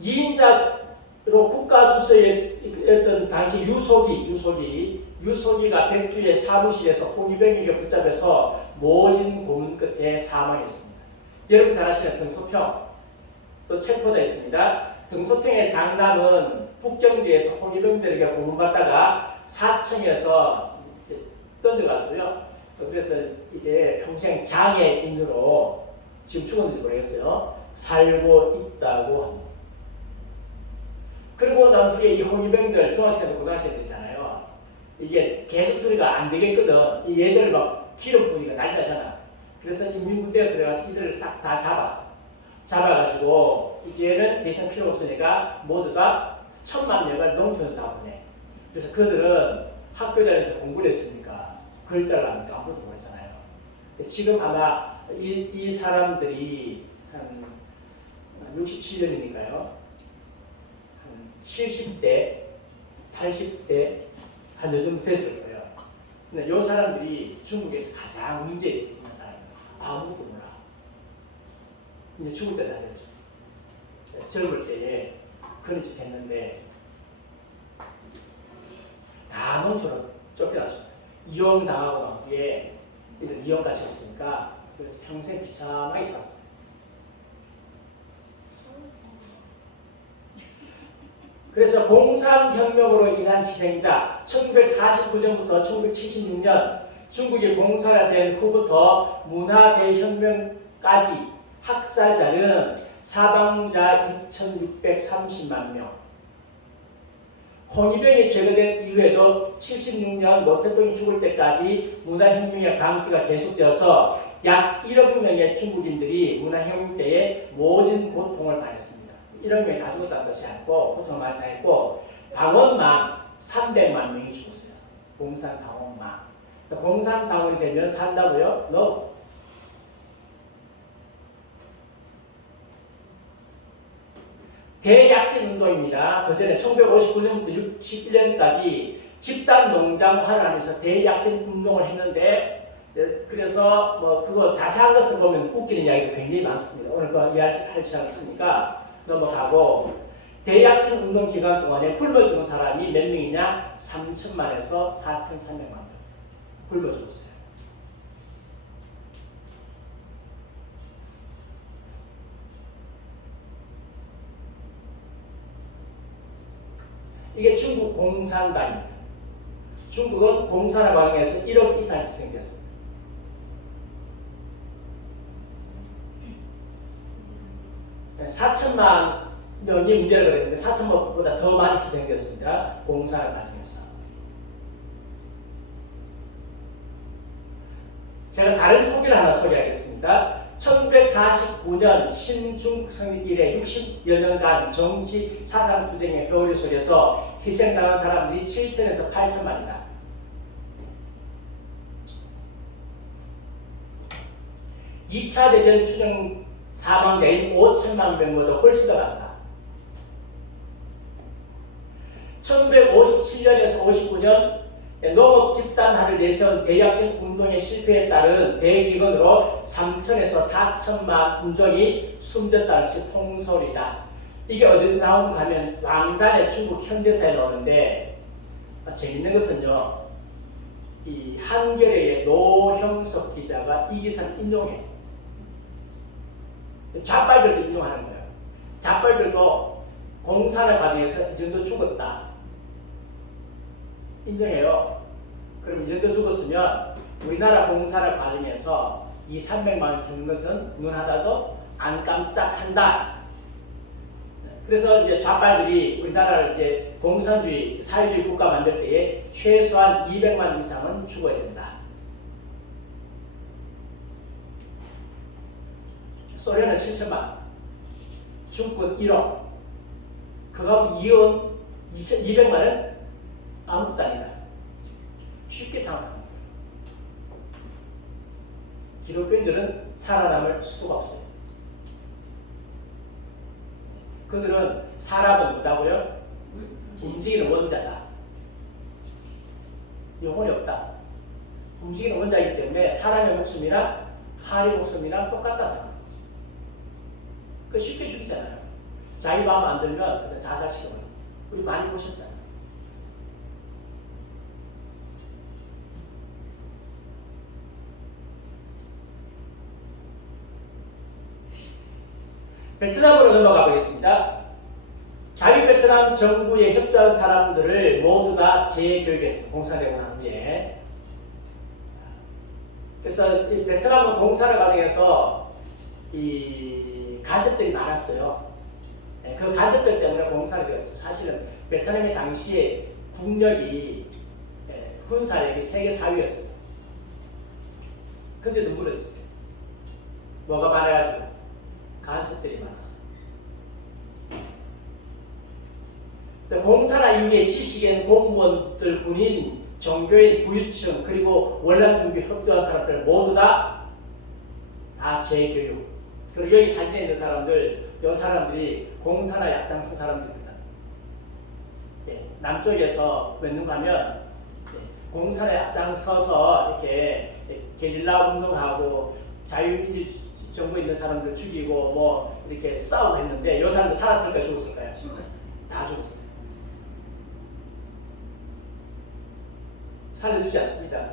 2인자로 국가 주소였던 당시 유소기가 백주의 사무실에서 홍위병에게 붙잡혀서 모진 고문 끝에 사망했습니다. 여러분 잘 아시는 등소평 또 체포되어 있습니다. 등소평의 장남은 북경주에서 홍위병들에게 고문받다가 사청에서 던져가지고요. 그래서 이게 평생 장애인으로 지금 죽었는지 모르겠어요. 살고 있다고 합니다. 그리고 난 후에 이 홍위병들 중학생들 고등학생들이잖아요. 이게 계속 들으니까 안 되겠거든. 이 얘들을 막 기름 부으니까 난리 나잖아. 그래서 이 민군대가 들어가서 이들을 싹 다 잡아가지고 이제는 대신 필요 없으니까 모두 다 1,000만 명을 농촌으로 다 보내. 그래서 그들은 학교 다니면서 공부를 했으니까 글자를 아니까 아무도 모르잖아요. 지금 아마 이 사람들이 한 67년이니까요. 한 70대, 80대 한 요 정도 됐을 거예요. 근데 이 사람들이 중국에서 가장 문제 있는 사람이에요. 아무도 몰라. 이제 죽을 때 다 됐죠. 젊을 때에 그런 짓 했는데 다 농촌으로 쫓겨났습니다. 이용당하고 난 후에 이들 이용같이 했으니까 그래서 평생 비참하게 살았어요. 그래서 공산혁명으로 인한 희생자 1949년부터 1976년 중국이 공산화된 후부터 문화대혁명까지 학살자는 사방자 2,630만 명. 홍위병이 제거된 이후에도 76년 모 대통령이 죽을 때까지 문화혁명의 강기가 계속되어서 약 1억 명의 중국인들이 문화혁명 때에 모진 고통을 당했습니다. 1억 명이 다 죽었다는 것이 아니고 고통을 많이 당했고 당원만 300만 명이 죽었어요. 공산당원만. 공산당원이 되면 산다고요? No. 대약진 운동입니다. 그 전에 1959년부터 61년까지 집단 농장화를 하면서 대약진 운동을 했는데, 그래서 뭐 그거 자세한 것을 보면 웃기는 이야기가 굉장히 많습니다. 오늘 그 이야기할 시간 없으니까 넘어가고, 대약진 운동 기간 동안에 굶어 죽은 사람이 몇 명이냐? 3천만에서 4,300만 명 굶어 죽었어요. 이게 중국 공산당입니다. 중국은 공산화 과정에서 1억 이상 희생됐습니다. 네, 4천만 명이 문제를 그랬는데 4천만보다 더 많이 희생됐습니다. 공산화 과정에서. 제가 다른 토기를 하나 소개하겠습니다. 1949년 신중 성립 이래 60여 년간 정치 사상 투쟁의 효리 속에서 희생당한 사람들이 7천에서 8천만이다. 2차 대전 추정 사망자인 5천만 명보다 훨씬 더 많다. 1957년에서 59년 농업 집단화를 내세운 대약진 운동의 실패에 따른 대기근으로 3천에서 4천만 인종이 숨졌다는 것이 통설이다. 이게 어디 나오는가 하면 왕단의 중국 현대사에 나오는데, 재밌는 것은요, 이 한겨레의 노형석 기자가 이 기사를 인용해요. 좌빨들도 인용하는 거예요. 좌빨들도 공산화 과정에서 이 정도 죽었다. 인정해요. 그럼 이 정도 죽었으면 우리나라 공산화 과정에서 200~300만 죽는 것은 눈하다도 안 깜짝한다. 그래서 이제 좌빨들이 우리나라를 이제 공산주의, 사회주의 국가 만들 때에 최소한 200만 이상은 죽어야 된다. 소련은 7천만, 중국은 1억, 그거 이혼 200만은 아무것도 아니다. 쉽게 생각합니다. 기독교인들은 살아남을 수가 없어요. 그들은 사람은 뭐다고요? 움직이는 원자다. 영혼이 없다. 움직이는 원자이기 때문에 사람의 목숨이나 파리 목숨이랑 똑같다 생각합니다. 그 쉽게 죽이잖아요. 자기 마음 안 들면 그냥 자살시켜버려요. 우리 많이 보셨잖아요. 베트남으로 넘어가 보겠습니다. 자유 베트남 정부에 협조한 사람들을 모두 다 재교육했습니다. 공산되고 난 후에. 그래서 이 베트남은 공산화 과정에서 이 간접들이 많았어요. 그 간접들 때문에 공산이 되었죠. 사실은 베트남이 당시에 국력이, 군사력이 세계 4위였어요. 근데도 무너졌어요. 뭐가 많아가지고? 간첩들이 많았어요. 공산화 이후에 지식인, 공무원들, 군인, 종교인, 부유층, 그리고 월남중교 협조한 사람들 모두 다 재교육. 그리고 여기 사진에 있는 사람들, 이 사람들이 공산화 약당선 사람들입니다. 남쪽에서 몇 가면 공산화 앞장서서 이렇게 게릴라 운동하고 자유민주 정부에 있는 사람들 죽이고 뭐 이렇게 싸우고 했는데 이 사람들 살았을까요? 죽었을까요? 죽었어요. 다 죽었어요. 살려주지 않습니다.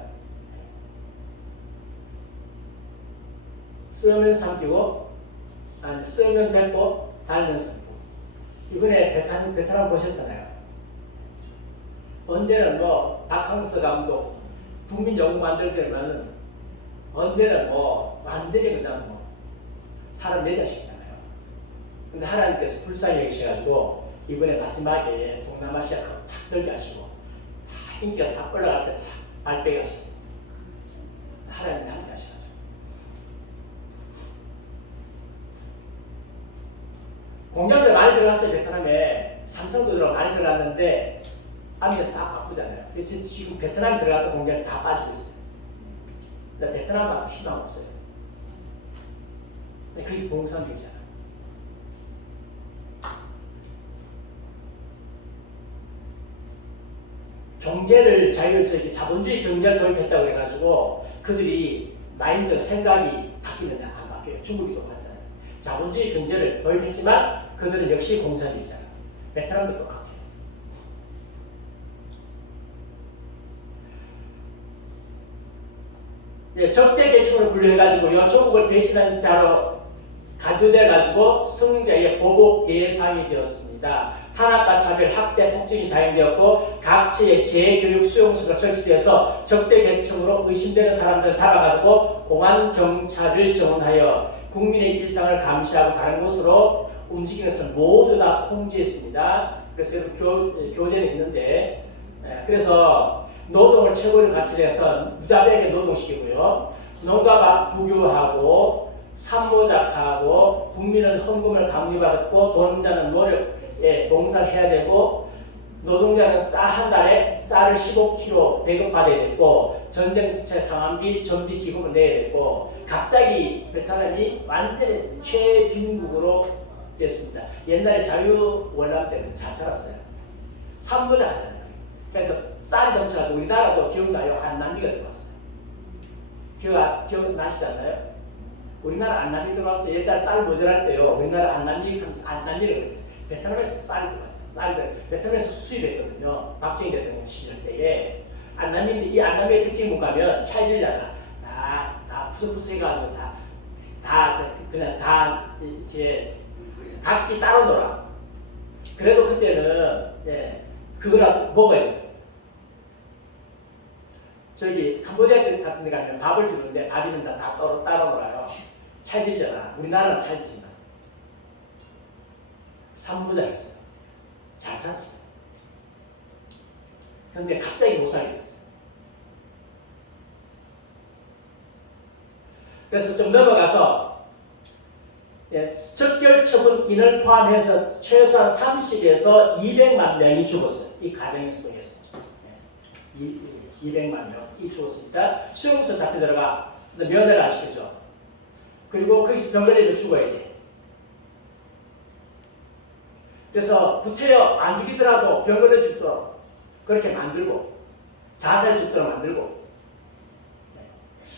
쓰면 삼키고, 아니 쓰면 뱉고 달면 삼고. 이번에 베트남 보셨잖아요. 언제는 뭐 박항서 감독 국민 영웅 만들 때는 언제는 뭐 완전히 그냥 뭐 사람 내자식이잖아요. 근데 하나님께서 불쌍히 여기셔가지고 이번에 마지막에 동남아시아 탁 들게 하시고 다 인기가 싹 올라갈 때 싹 발빼게 하셨어요. 하나님이 함께 하셔가지고. 공장들 많이 들어갔어요. 베트남에 삼성도 들어 많이 들어갔는데 암기가 싹 바꾸잖아요. 지금 베트남에 들어갔던 공장이 다 빠지고 있어요. 근데 베트남밖에 희망 없어요. 그게 공산주의잖아요. 경제를 자본주의 경제를 도입했다고 해가지고 그들이 마인드 생각이 바뀌느냐 안 바뀌어요. 중국이 똑같잖아요. 자본주의 경제를 도입했지만 그들은 역시 공산주의잖아. 베트남도 똑같아요. 예, 적대 계층으로 분류해가지고요. 조국을 배신한 자로 간주돼가지고 승자의 보복 대상이 되었습니다. 탄압과 차별, 학대, 폭정이 자행되었고 각처의 재교육 수용소가 설치되어서 적대 계층으로 의심되는 사람들을 잡아가지고 공안 경찰을 정원하여 국민의 일상을 감시하고 다른 곳으로 움직이는 것을 모두 다 통제했습니다. 그래서 교재는 있는데 그래서 노동을 최고의 가치로 해서 무자비하게 노동시키고요. 농가가 부교하고 산모작하고 국민은 헌금을 강요받았고 노동자는 노력에 봉사를 해야 되고 노동자는 한 달에 쌀을 15kg 배급받아야 됐고 전쟁부채 상환비 전비 기금을 내야 됐고 갑자기 베트남이 완전히 최빈국으로 됐습니다. 옛날에 자유월남 때는 잘 살았어요. 산모작 하잖아요. 그래서 쌀이 넘쳐가지고 우리나라도 기억나요? 안남미가 들어왔어요. 기억나시잖아요? 우리나라 안남미 들어왔어요. 옛날 쌀 모자랄 때요. 우리나라 안남미라고 그랬어요. 베트남에서 쌀이 들어왔어요. 베트남에서 수입했거든요. 박정희 대통령 시절 때에. 안남미인데 이 안남미의 특징이 뭔가면 찰질자가 다 푸석푸석해가지고 그냥 이제 각기 따로 놀아. 그래도 그때는 그거라도 먹어야 돼요. 저기 캄보디아 같은 데 가면 밥을 주는데 밥이 좀 다 따로 놀아요. 찰지잖아. 우리나라는 찰지지만. 삼부자였어요. 잘 살았어요. 그런데 갑자기 노상이 됐어요. 그래서 좀 넘어가서 적결처분인을 포함해서 최소한 30에서 200만 명이 죽었어요. 이 가정 속에서. 200만 명이 죽었으니까 수용소 잡혀 들어가. 면회를 안 시켜줘. 그리고 거기서 병 걸리면 죽어야 돼. 그래서 구태여 안 죽이더라도 병 걸려 죽도록 그렇게 만들고 자살 죽도록 만들고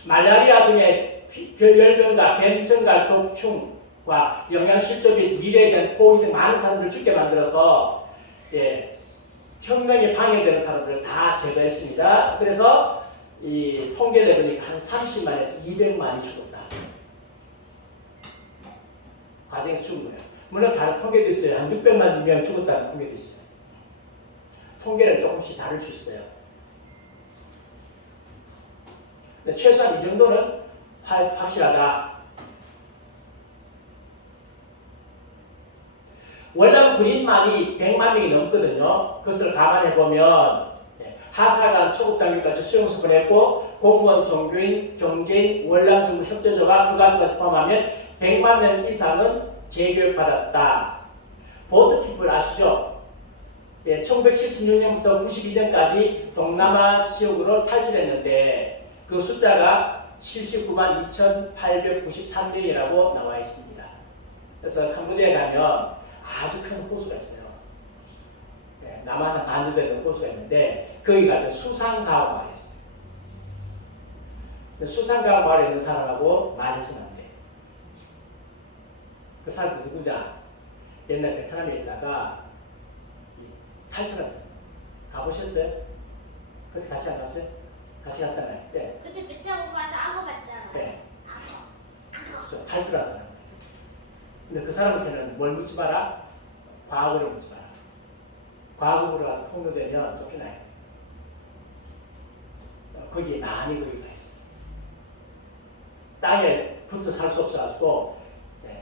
말라리아 등의 열병과 뱀성갈 독충과 영양실조 및 미래에 대한 포기 등 많은 사람들을 죽게 만들어서 혁명에 방해되는 사람들을 다 제거했습니다. 그래서 이 통계를 해보니까 한 30만에서 200만이 죽었다. 과정에서 죽은 거예요. 물론 다른 통계도 있어요. 한 600만 명 죽었다는 통계도 있어요. 통계는 조금씩 다를 수 있어요. 근데 최소한 이 정도는 확실하다. 월남 군인만이 100만 명이 넘거든요. 그것을 감안해보면 하사관, 초급장교까지 수용소 보냈고 공무원, 종교인, 경제인, 월남 정부 협조자가 그 가족까지 포함하면 100만 명 이상은 재교육받았다. 보트피플 아시죠? 1976년부터 92년까지 동남아 지역으로 탈출했는데 그 숫자가 79만 2,893명이라고 나와 있습니다. 그래서 캄보디아에 가면 아주 큰 호수가 있어요. 남한한 반도되는 호수가 있는데 거기 가면 수상가옥 마을이 있어요. 수상가옥 마을에 있는 사람하고 말해서는 안 돼. 그 사람이 누구냐? 옛날 베트남에 있다가 탈출했어요. 가보셨어요? 그래서 같이 안 갔어요? 같이 갔잖아요. 네. 그때 배 타고 가서 악어 봤잖아. 네. 악어. 그렇죠. 탈출한 사람. 근데 그 사람한테는 뭘 묻지 마라? 과거를 묻지 마라. 과거로 가서 폭로되면 쫓겨나요. 거기에 많이 거기가 있어요. 땅에 붙어 살 수 없어가지고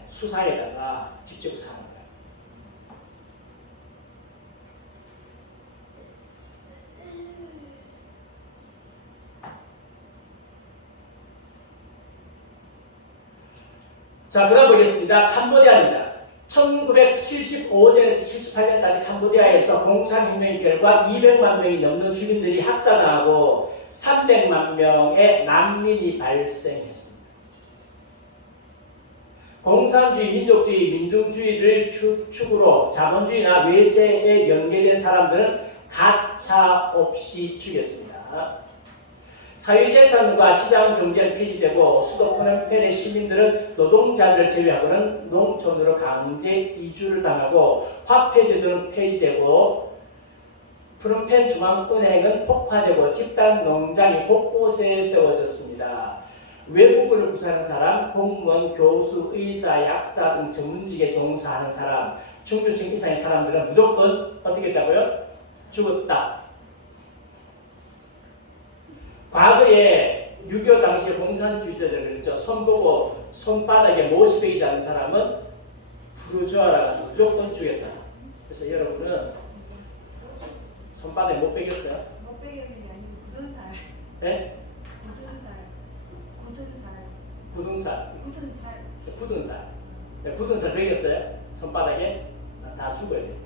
수사에다가 직접 사는 거예요. 자, 그럼 보겠습니다. 캄보디아입니다. 1975년에서 78년까지 캄보디아에서 공산혁명 결과 200만 명이 넘는 주민들이 학살당하고 300만 명의 난민이 발생했습니다. 공산주의, 민족주의, 민중주의를 축으로 자본주의나 외세에 연계된 사람들은 가차 없이 죽였습니다. 사유재산과 시장 경제는 폐지되고 수도 프놈펜의 시민들은 노동자들을 제외하고는 농촌으로 강제 이주를 당하고 화폐제도는 폐지되고 프놈펜 중앙은행은 폭파되고 집단 농장이 곳곳에 세워졌습니다. 외국어를 구사하는 사람, 공무원, 교수, 의사, 약사 등 전문직에 종사하는 사람, 중류층 이상의 사람들은 무조건 어떻게 했다고요? 죽었다. 과거에 6.25 당시에 공산주의자들을 손보고 손바닥에 못이 베이지 않는 사람은 부르주아라 가지고 무조건 죽였다. 그래서 여러분은 손바닥에 못 베겼어요? 못 빼겠는 게 아니고 굳은 살. 네? 굳은 살. 굳은 살. 굳은 살. 굳은 살. 굳은 살. 네, 굳은 살 베겼어요? 손바닥에? 다 죽어야 돼.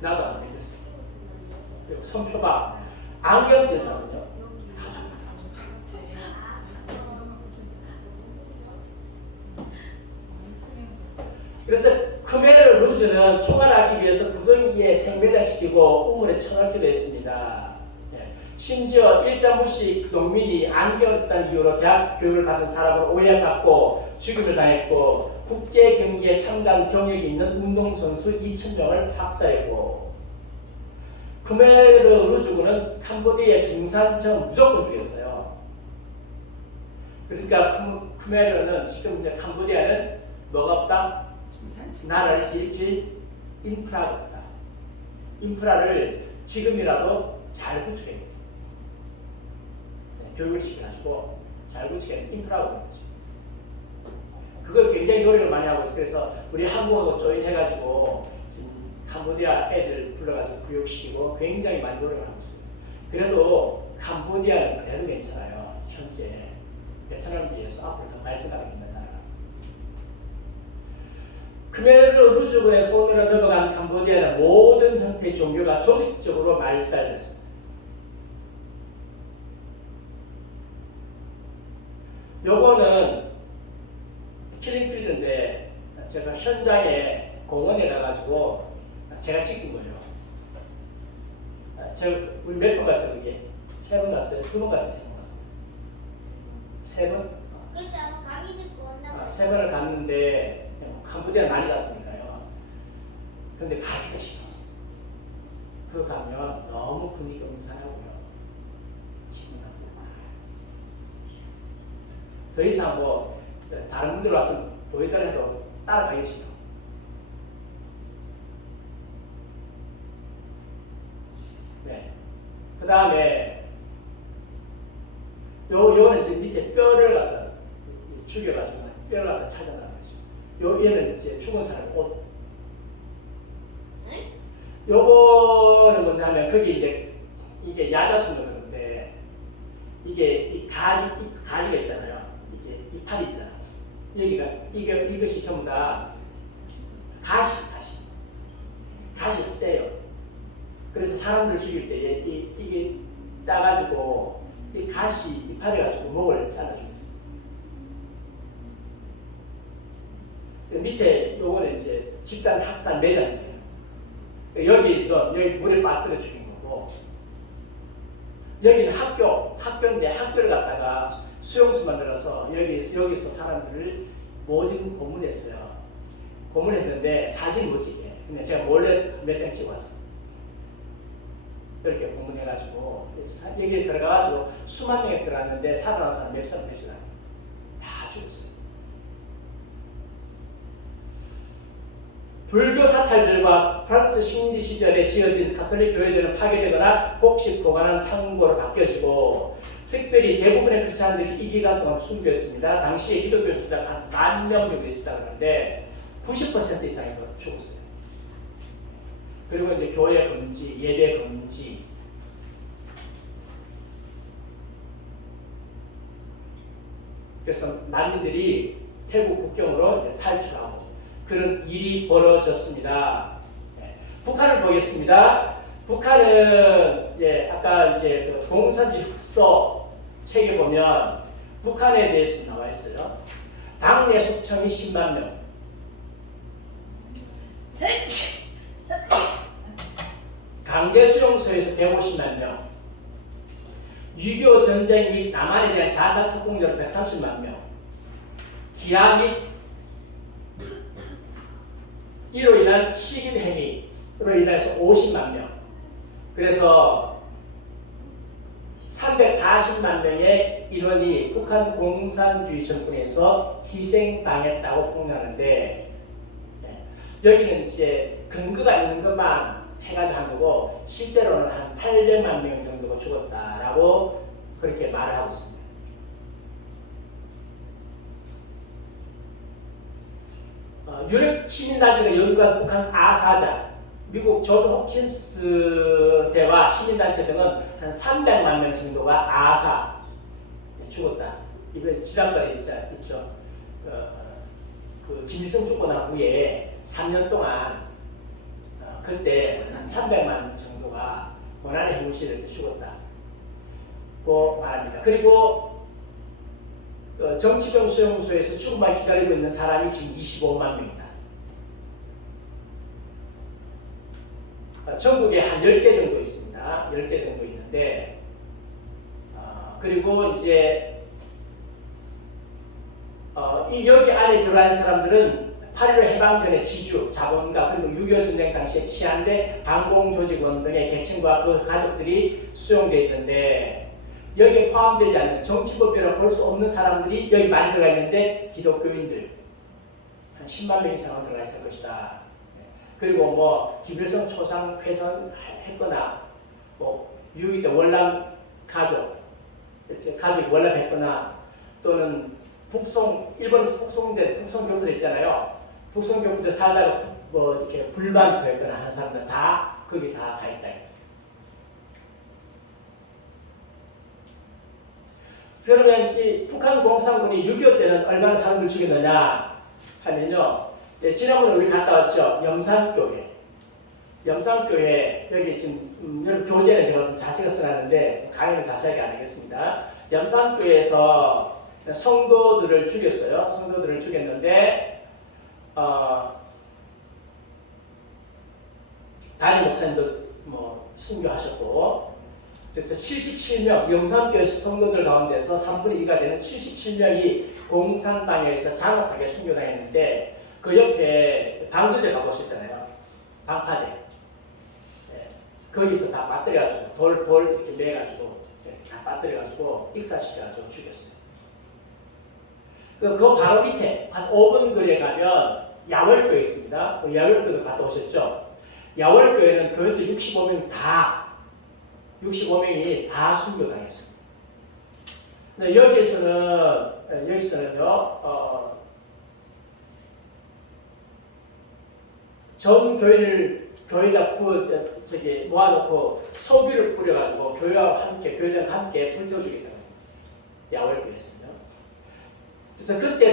나도 안 베겼어. 그리고 손표박. 안경 낀 사람은요? 다 죽어요. 그래서 크메르 루즈는 총알하기 위해서 구덩이에 생매장시키고 우물에 처넣기도 했습니다. 심지어 일자무식 농민이 안경을 쓰다는 이유로 대학 교육을 받은 사람을 오해받고 죽임을 당했고 국제 경기에 참가한 경력이 있는 운동선수 2,000명을 학살했고 크메르 루즈군은 캄보디아의 중산층 무조건 죽였어요. 그러니까 크메르는 지금 이제 캄보디아는 뭐가 없다? 나라를 일으킬 인프라가 없다. 인프라를 지금이라도 잘 구축해야 돼. 교육을 시켜가지고 잘 구축해야 돼. 인프라가 없는 거지. 그걸 굉장히 노력을 많이 하고 있어요. 그래서 우리 한국하고 조인해가지고 지금 캄보디아 애들 불러가지고 교육시키고 굉장히 많이 노력을 하고 있어요. 그래도 캄보디아는 그래도 괜찮아요. 현재 베트남에 비해서 앞으로 더 발전하게 된다. 크메르 루즈군의 손으로 넘어간 캄보디아는 모든 형태의 종교가 조직적으로 말살됐습니다. 요거는 킬링필드인데 제가 현장에 공원에 가가지고 제가 찍은 거예요. 우리 몇 번 갔어요, 그게? 3번 갔어요? 2번 갔어요? 3번 갔어요? 3번? 그때 강의 듣고 온다고. 3번을 갔는데 캄보디아 많이 갔으니까요. 근데 가기가 싫어. 그거 가면 너무 분위기가 음산하고요. 기분 나쁘고. 더 이상 뭐 다른 분들 와서 보이더라 해도 따라가기 싫어. 네. 그 다음에 요거는 지금 밑에 뼈를 갖다 죽여가지고 뼈를 갖다 찾아놔. 얘는 이제 죽은 사람 옷. 요거는 뭐냐면 거기 이제 이게 야자수는 그런데 이게 이 가지가 있잖아요. 이게 이파리 있잖아. 여기가 이것이 전부 다 가시가 세요. 그래서 사람들 죽일 때 이게 따가지고 이 가시 이파리 가지고 목을 잘라주고 있어요. 밑에 요거는 이제 집단 학살 매장이에요. 여기 물에 빠뜨려 죽인 거고, 여기는 학교인데 학교를 갖다가 수용소 만들어서 여기서 사람들을 모집 고문했어요. 고문했는데 사진 못 찍게. 근데 제가 몰래 몇 장 찍어왔어. 이렇게 고문해가지고 여기에 들어가가지고 수만 명이 들어갔는데 살아난 사람 몇 사람 되지도 않아요. 다 죽었어요. 불교 사찰들과 프랑스 식민지 시절에 지어진 가톨릭 교회들은 파괴되거나 곡식 보관한 창고로 바뀌어지고 특별히 대부분의 크리스찬들이 이 기간 동안 순교했습니다. 당시에 기독교 숫자가 한 10,000명 정도 있었다고 하는데 90% 이상이 죽었어요. 그리고 이제 교회 금지, 예배 금지. 그래서 난민들이 태국 국경으로 탈출하고 그런 일이 벌어졌습니다. 북한을 보겠습니다. 북한은 이제 아까 이제 그 공산주의 흑서 책에 보면 북한에 대해서 나와 있어요. 당내 속청이 10만 명. 강제 수용소에서 150만 명, 6.25 전쟁 및 남한에 대한 자살 특공대로 130만 명, 기아 및 이로 인한 식인 행위로 인해서 50만 명, 그래서 340만 명의 인원이 북한 공산주의 정권에서 희생당했다고 폭로하는데, 여기는 이제 근거가 있는 것만 해가지고 한 거고, 실제로는 한 800만 명 정도가 죽었다라고 그렇게 말을 하고 있습니다. 유력 시민단체가 연구한 북한 아사자, 미국 존 홉킨스 대와 시민단체 등은 한 300만 명 정도가 아사 죽었다. 이번에 지난번에 있죠. 그 김일성 죽고 난 후에 3년 동안 그때 한 300만 정도가 고난의 형식을 죽었다고 말합니다. 그리고 정치경 수용소에서 죽음을 기다리고 있는 사람이 지금 25만 명이다. 전국에 한 10개 정도 있습니다. 10개 정도 있는데, 그리고 이제 여기 안에 들어간 사람들은 8.15 해방 전에 지주, 자본가, 그리고 6.25 전쟁 당시에 치안대, 방공조직원 등의 계층과 그 가족들이 수용되어 있는데, 여기에 포함되지 않는 정치법이라고 볼 수 없는 사람들이 여기 많이 들어가 있는데, 기독교인들 한 10만 명 이상은 들어가 있을 것이다. 그리고 뭐 김일성 초상 훼손했거나, 뭐 6.25 월남 가족이 월남했거나, 또는 일본에서 북송교포들 있잖아요. 북송교포들 살다가 뭐 이렇게 불만 되거나 하는 사람들 다 거기 다 가 있다. 그러면 이 북한 공산군이 6.25 때는 얼마나 사람들 죽였느냐 하면요. 지난번에 우리 갔다 왔죠. 염산교회 여기 지금 여러분 교재는 제가 자세히 써놨는데 강의는 자세하게 안 하겠습니다. 염산교회에서 성도들을 죽였어요. 성도들을 죽였는데 담임 목사님도 뭐 순교하셨고, 그래서 77명 염산교회 성도들 가운데서 3분의 2가 되는 77명이 공산당에서 장악하게 순교당했는데, 그 옆에 방두제 가보셨잖아요. 방파제. 거기서 다 빠뜨려가지고 돌 이렇게 매가지고 다 빠뜨려가지고 익사시켜가지고 죽였어요. 그 바로 밑에 한 5분 거리에 가면 야월교회 있습니다. 그 야월교회도 갔다 오셨죠? 야월교회는 교인들 65명이 다 순교당했어요. 근데 여기서는요, 전 교회가 모아놓고 소비를 뿌려가지고 교회와 함께, 교회들과 함께 불태워주겠다는 거예요. 야월교회에서는요. 그래서 그때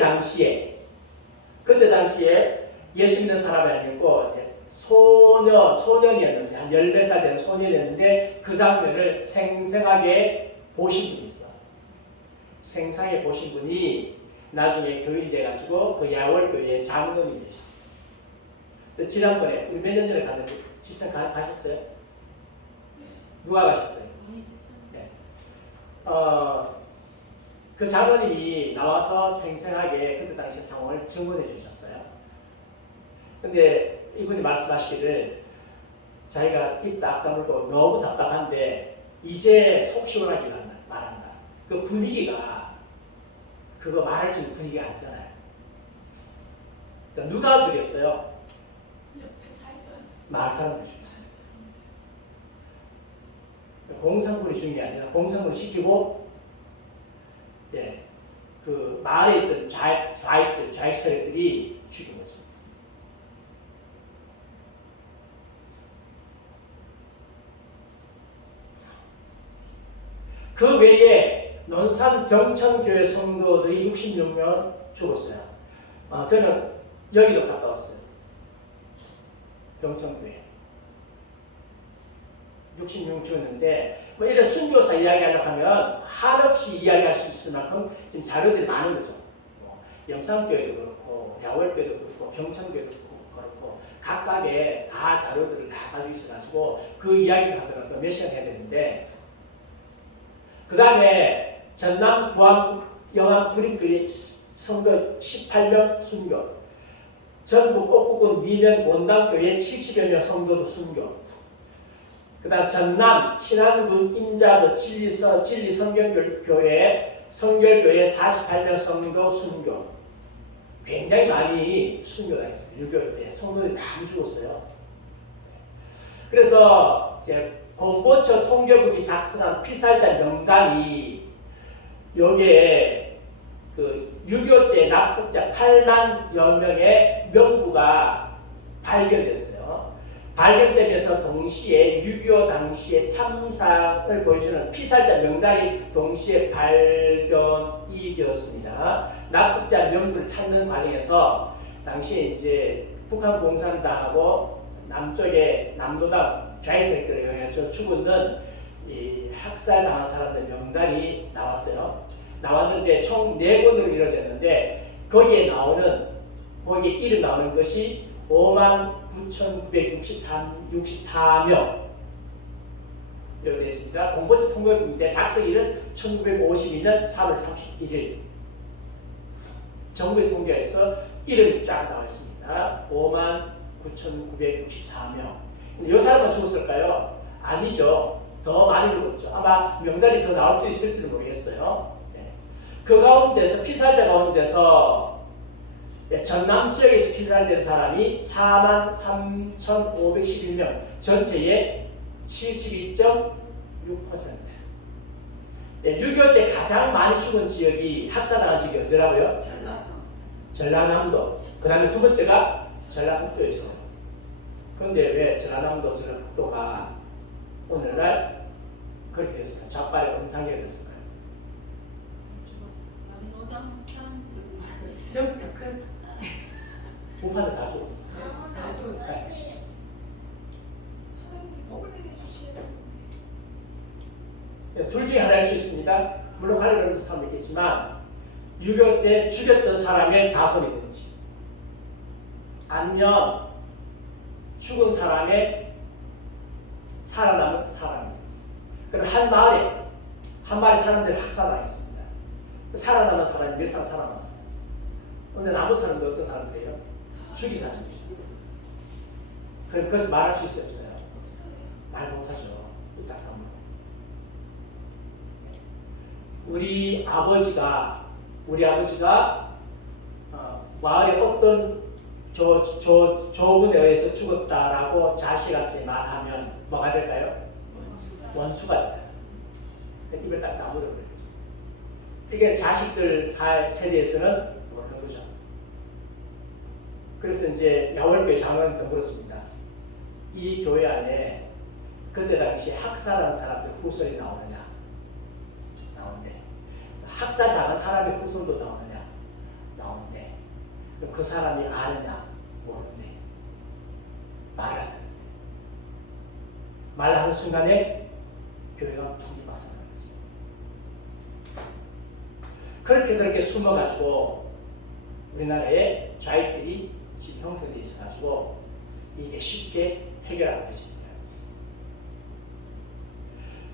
당시에 예수 믿는 사람이 아니고 소년이었는데, 한 14살 된 소년이었는데, 그 장면을 생생하게 보신 분이 있어. 생생하게 보신 분이 나중에 교인이 돼가지고 그 야월교회의 장로님이 되셨어요. 지난번에 우리 몇 년 전에 갔는데 집사 가셨어요? 누가 가셨어요? 네. 그 장로님이 나와서 생생하게 그때 당시 상황을 증언해 주셨어요. 근데 이분이 말씀하시기를 자기가 입 딱 다물고 너무 답답한데 이제 속 시원하게 말한다. 그 분위기가 그거 말할 수 있는 분위기가 아니잖아요. 그러니까 누가 죽였어요? 마을 사람들이 죽였어요. 공산군이 죽인 게 아니라 공산군이 시키고, 그 마을에 있던 좌익 세력들이 죽인 거죠. 그 외에 논산 경천교회 성도들이 66명 죽었어요. 저는 여기도 갔다 왔어요. 경천교회 66명 죽었는데, 뭐 이런 순교사 이야기하려고 하면 한없이 이야기할 수 있을 만큼 지금 자료들이 많은 거죠. 염산교회도 그렇고 야월교회도 그렇고 경천교회도 그렇고 각각의 다 자료들을 다 가지고 있어가지고 그 이야기를 하더라도 몇 시간 해야 되는데 그 다음에 전남, 구암, 영암, 구림교회 성도 18명 순교, 전북 옥구군 미면 원당교회 70여 명 성도도 순교, 그 다음 전남 신안군 임자도 진리성경교회 성결교회 48명 성도 순교. 굉장히 많이 순교가 있어요. 6.25 때 성도들이 많이 죽었어요. 그래서 이제 공보처 통계국이 작성한 피살자 명단이 여기에 그 6.25 때 납북자 8만여 명의 명부가 발견됐어요. 발견되면서 동시에 6.25 당시의 참사를 보여주는 피살자 명단이 동시에 발견이 되었습니다. 납북자 명부를 찾는 과정에서 당시에 이제 북한 공산당하고 남쪽의 남도당 좌익세력들에 의해서 죽은 이 학살당한 사람들 명단이 나왔어요. 나왔는데 총 4권으로 이루어졌는데 거기에 이름 나오는 것이 59,964명 이렇게 되어 있습니다. 공보처 통계국인데 작성일은 1952년 4월 31일. 정부의 통계에서 이름이 쫙 나와 있습니다. 59,964명. 이 사람만 죽었을까요? 아니죠. 더 많이 죽었죠. 아마 명단이 더 나올 수 있을지도 모르겠어요. 네. 그 가운데서 피살자 가운데서 전남 지역에서 피살된 사람이 43,511명, 전체의 72.6%. 6.25 때 가장 많이 죽은 지역이 학살당한 지역이 어디라고요? 전라남도. 그 다음에 두 번째가 전라북도였어요. 그런데 왜 전라남도, 전라북도가 오늘날 그렇게 됐어요? 좌빨의 원상계가 됐을까요? 우파도 다 죽었어. 다 죽었어요. 둘 중에 하나일 수 있습니다. 물론 하나라는 사람도 있겠지만 6.25 때 죽였던 사람의 자손이든지 아니면 죽은 사람의 살아남은 사람이든지. 그럼 한 마을에 사람들이 학살당했습니다. 살아남은 사람이 몇 사람 살아남았어요? 근데 남은 사람도 어떤 사람들이에요? 죽인 사람들이 있어요. 그럼 그것을 말할 수 있어요? 없어요? 말 못하죠. 딱 나옵니다. 우리 아버지가 마을에 어떤 조분에 의해서 죽었다라고 자식한테 말하면 뭐가 될까요? 원수가 있어요. 입을 딱 다물어 버려요. 이게 자식들 세대에서는 모르는 거죠. 그래서 이제 야월교회 장로님께 물었습니다. 이 교회 안에 그때 당시 학살한 사람들 후손이 나오느냐? 나온대. 학살당한 사람의 후손도 나오느냐? 나온대. 그럼 그 사람이 아느냐? 모른대. 말하자는데. 말하는 순간에 교회가 풍지박산하는 거죠. 그렇게 숨어가지고 우리나라에 좌익들이 지금 형성되어 있어가지고 이게 쉽게 해결 안 되십니다.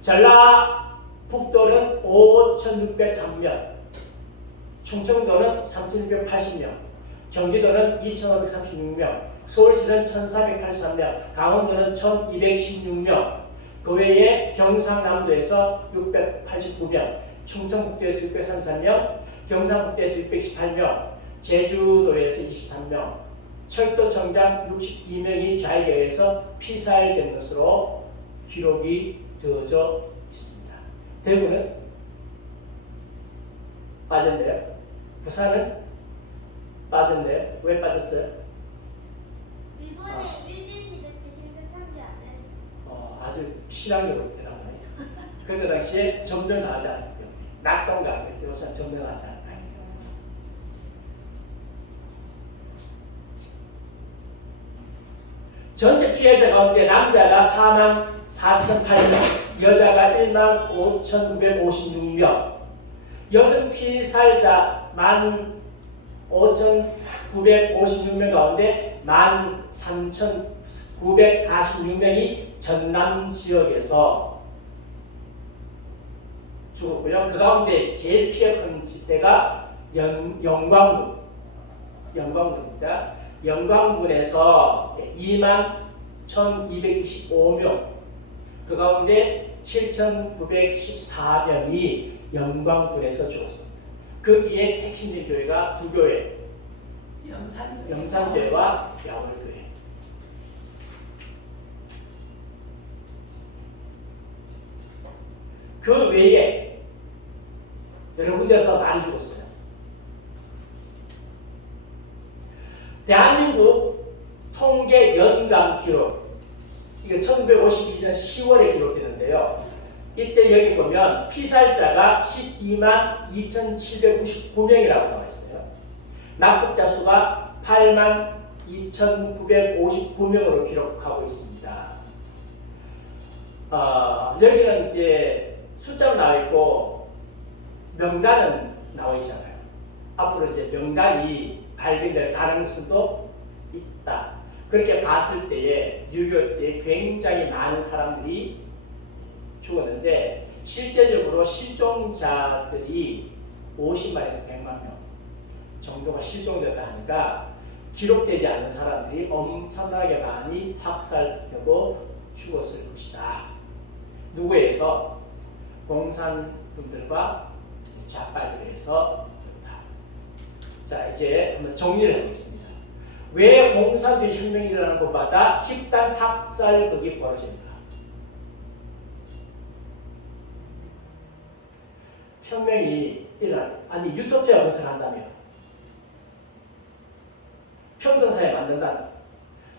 전라북도는 5,603명, 충청도는 3,680명, 경기도는 2,536명, 서울시는 1,483명, 강원도는 1,216명, 그 외에 경상남도에서 689명, 충청북도에서 633명, 경상북도에서 618명, 제주도에서 23명, 철도청장 62명이 좌익에 의해서 피살된 것으로 기록이 되어져 있습니다. 대구는 빠졌네요. 부산은 빠졌네요. 왜 빠졌어요? 일본의 일제시대 그 신분 참여 안 해서. 아주 신앙적으로 대단하네. 그때 당시에 점점 나지 않았기 때문에 낙동강 요새는 점점 나지 않았기 때문에. 전체 피해자 가운데 남자가 44,008명, 여자가 15,956명, 여성 피살자 15,000 956명 가운데 13,946명이 전남 지역에서 죽었고요. 그 가운데 제일 피해 큰 지대가 영광군입니다. 영광군에서 21,225명, 그 가운데 7,914명이 영광군에서 죽었습니다. 거기에 핵심적인 교회가 두 교회, 영산교회와 야월교회. 그 외에 여러 군데서 많이 죽었어요. 대한민국 통계 연간 기록, 이게 1952년 10월에 기록되는데요. 이때 여기 보면 피살자가 12만 2,799명이라고 나와 있어요. 낙급자 수가 8만 2,959명으로 기록하고 있습니다. 여기는 이제 숫자로 나와 있고 명단은 나와 있잖아요. 앞으로 이제 명단이 발견될 가능성도 있다. 그렇게 봤을 때에 6.25 때 굉장히 많은 사람들이 죽었는데 실제적으로 실종자들이 50만에서 100만 명 정도가 실종됐다 하니까 기록되지 않는 사람들이 엄청나게 많이 학살되고 죽었을 것이다. 누구에서? 공산군들과 좌빨들에 의해서 그렇다. 자, 이제 한번 정리를 해보겠습니다. 왜 공산주의 혁명이 일어나는 곳마다 집단 학살극이 벌어집니까? 혁명이 아니 유토피아 건설한다며, 평등사회 만든다며,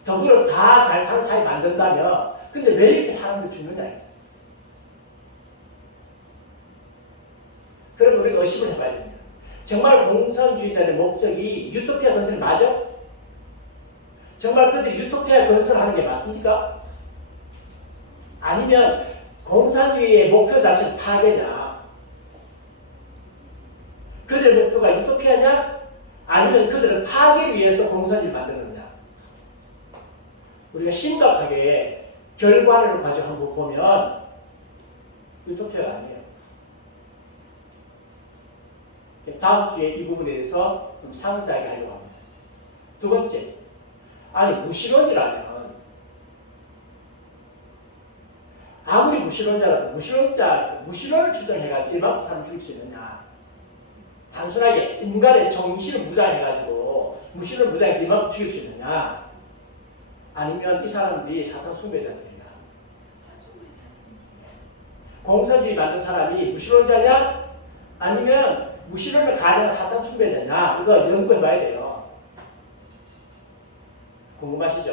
더불어 다 잘 사는 사회 만든다며, 근데 왜 이렇게 사람들이 죽느냐? 그럼 우리가 의심을 해봐야 됩니다. 정말 공산주의자의 목적이 유토피아 건설 맞아? 정말 그들이 유토피아 건설하는 게 맞습니까? 아니면 공산주의의 목표 자체는 파괴냐? 그들의 목표가 유토피아냐? 아니면 그들은 파괴를 위해서 공산주의를 만드느냐? 우리가 심각하게 결과를 가지고 한번 보면 유토피아가 아니에요. 다음 주에 이 부분에 대해서 좀 상세하게 하려고 합니다. 두 번째, 아니 무신론이라면 아무리 무신론자라도 무신론을 주장해가지고 일반 사람을 죽일 수 있느냐? 단순하게 인간의 정신을 무장해가지고 무신을 무장해서 이만큼 죽일 수 있느냐? 아니면 이 사람들이 사탄 숭배자들이냐? 공산주의 만든 사람이 무신론자냐? 아니면 무신론을 가장 사탄 숭배자냐? 이거 연구해봐야 돼요. 궁금하시죠?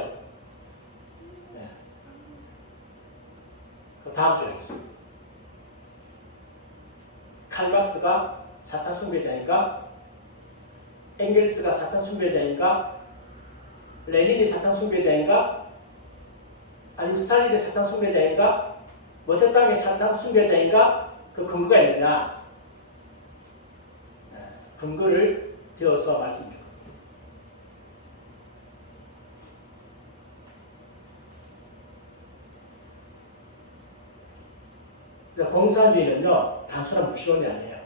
네. 그 다음 주에 하겠습니다. 칼막스가 사탄 숭배자인가? 엥겔스가 사탄 숭배자인가? 레닌이 사탄 숭배자인가? 아니면 스탈린이 사탄 숭배자인가? 모태땅이 사탄 숭배자인가? 그 근거가 있느냐? 근거를 되어서 말씀드립니다. 공산주의는요, 단순한 무신론이 아니에요.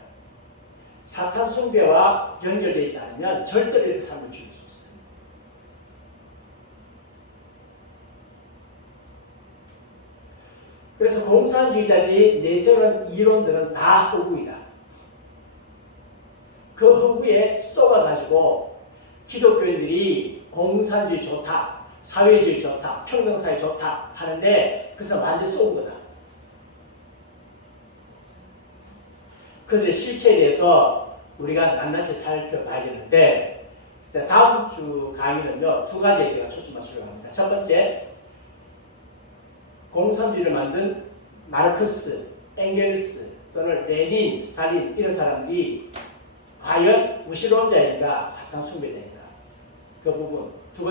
사탄 숭배와 연결되지 않으면 절대로 이렇게 사람을 죽일 수 없어요. 그래서 공산주의자들이 내세우는 이론들은 다 허구이다. 그 허구에 쏘아가지고 기독교인들이 공산주의 좋다, 사회주의 좋다, 평등사회 좋다 하는데 그래서 완전히 쏘은 거다. 그런데 실체에 대해서 우리가 낱낱이 살펴봐야 되는데, 다음 주 강의는요, 두 가지에 제가 초점 맞추려고 합니다. 첫 번째, 공산주의를 만든 마르크스, 엥겔스 또는 레닌, 스탈린 이런 사람들이 과연 무신론자인가 사탄 숭배자인가? 그 부분. 두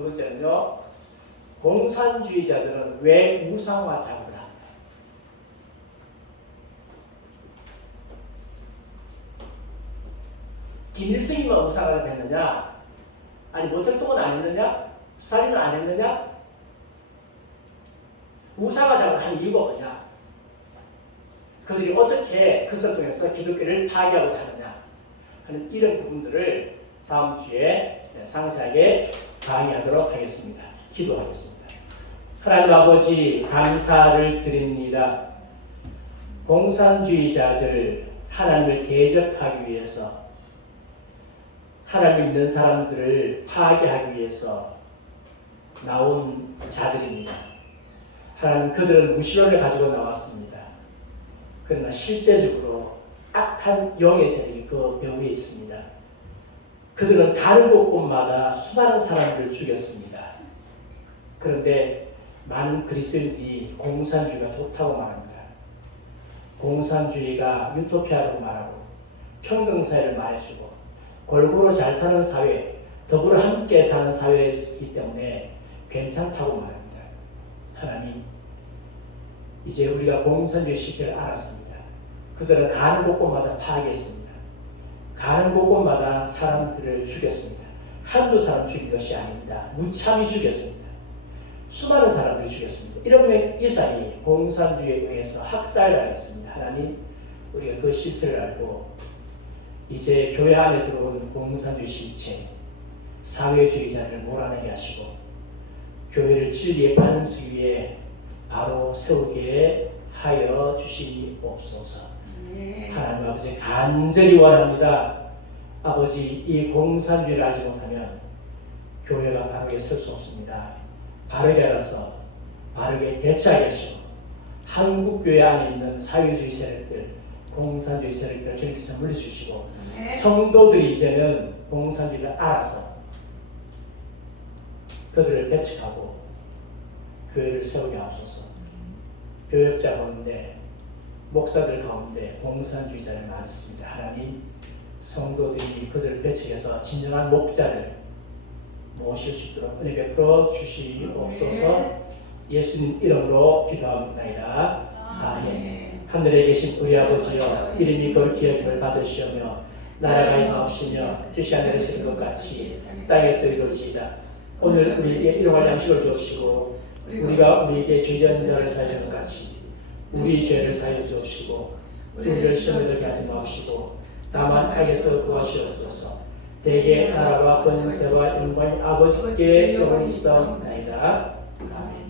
번째는요, 공산주의자들은 왜 우상화 작업을 하는가? 김일성이만 우상을 했느냐? 아니 모택동은 안 했느냐? 스탈린은 안 했느냐? 우상화작을 한 이유가 뭐냐? 그들이 어떻게 그것을 통해서 기독교를 파괴하고자 하느냐 하는 이런 부분들을 다음 주에 상세하게 강의하도록 하겠습니다. 기도하겠습니다. 하나님 아버지 감사를 드립니다. 공산주의자들 하나님을 대적하기 위해서 하나님 믿는 사람들을 파괴하기 위해서 나온 자들입니다. 하나님 그들은 무시론을 가지고 나왔습니다. 그러나 실제적으로 악한 영의 세력이 그 벽 위에 있습니다. 그들은 가는 곳곳마다 수많은 사람들을 죽였습니다. 그런데 많은 그리스도인들이 공산주의가 좋다고 말합니다. 공산주의가 유토피아라고 말하고 평등사회를 말해주고 골고루 잘 사는 사회, 더불어 함께 사는 사회이기 때문에 괜찮다고 말합니다. 하나님, 이제 우리가 공산주의 실체를 알았습니다. 그들은 가는 곳곳마다 파괴했습니다. 가는 곳곳마다 사람들을 죽였습니다. 한두 사람 죽인 것이 아닙니다. 무참히 죽였습니다. 수많은 사람들을 죽였습니다. 이런 이삭이 공산주의에 의해서 학살당했습니다. 하나님, 우리가 그 실체를 알고 이제 교회 안에 들어오는 공산주의 실체, 사회주의자를 몰아내게 하시고 교회를 진리의 반석 위에 바로 세우게 하여 주시옵소서. 하나님 아버지 간절히 원합니다. 아버지 이 공산주의를 알지 못하면 교회가 바르게 설 수 없습니다. 바르게 알아서 바르게 대처하게 하시고 한국교회 안에 있는 사회주의 세력들, 공산주의 세력들 주님께서 물리주시고 성도들이 이제는 공산주의를 알아서 그들을 배척하고 교회를 세우게 하소서. 교역자 가운데 목사들 가운데 공산주의자를 많습니다. 하나님, 성도들이 그들을 배척해서 진정한 목자를 모실 수 있도록 은혜 베풀어 주시옵소서. 예수님 이름으로 기도합니다. 아멘. 하늘에 계신 우리 아버지여, 이름이 거룩히 여김을 받으시오며 나라가 임하옵시며 뜻이 하늘에서 이룬 것 같이 땅에서 이루어지이다. 오늘 우리에게 일용할 양식을 주옵시고 우리가 우리에게 죄지은 자를 사하는 것 같이 우리 죄를 사하여 주옵시고 우리를 시험에 들게 하지 마옵시고 다만 악에서 구하시옵소서. 대개 나라와 권세와 영광이 아버지께 영원히 있사옵나이다. 아멘.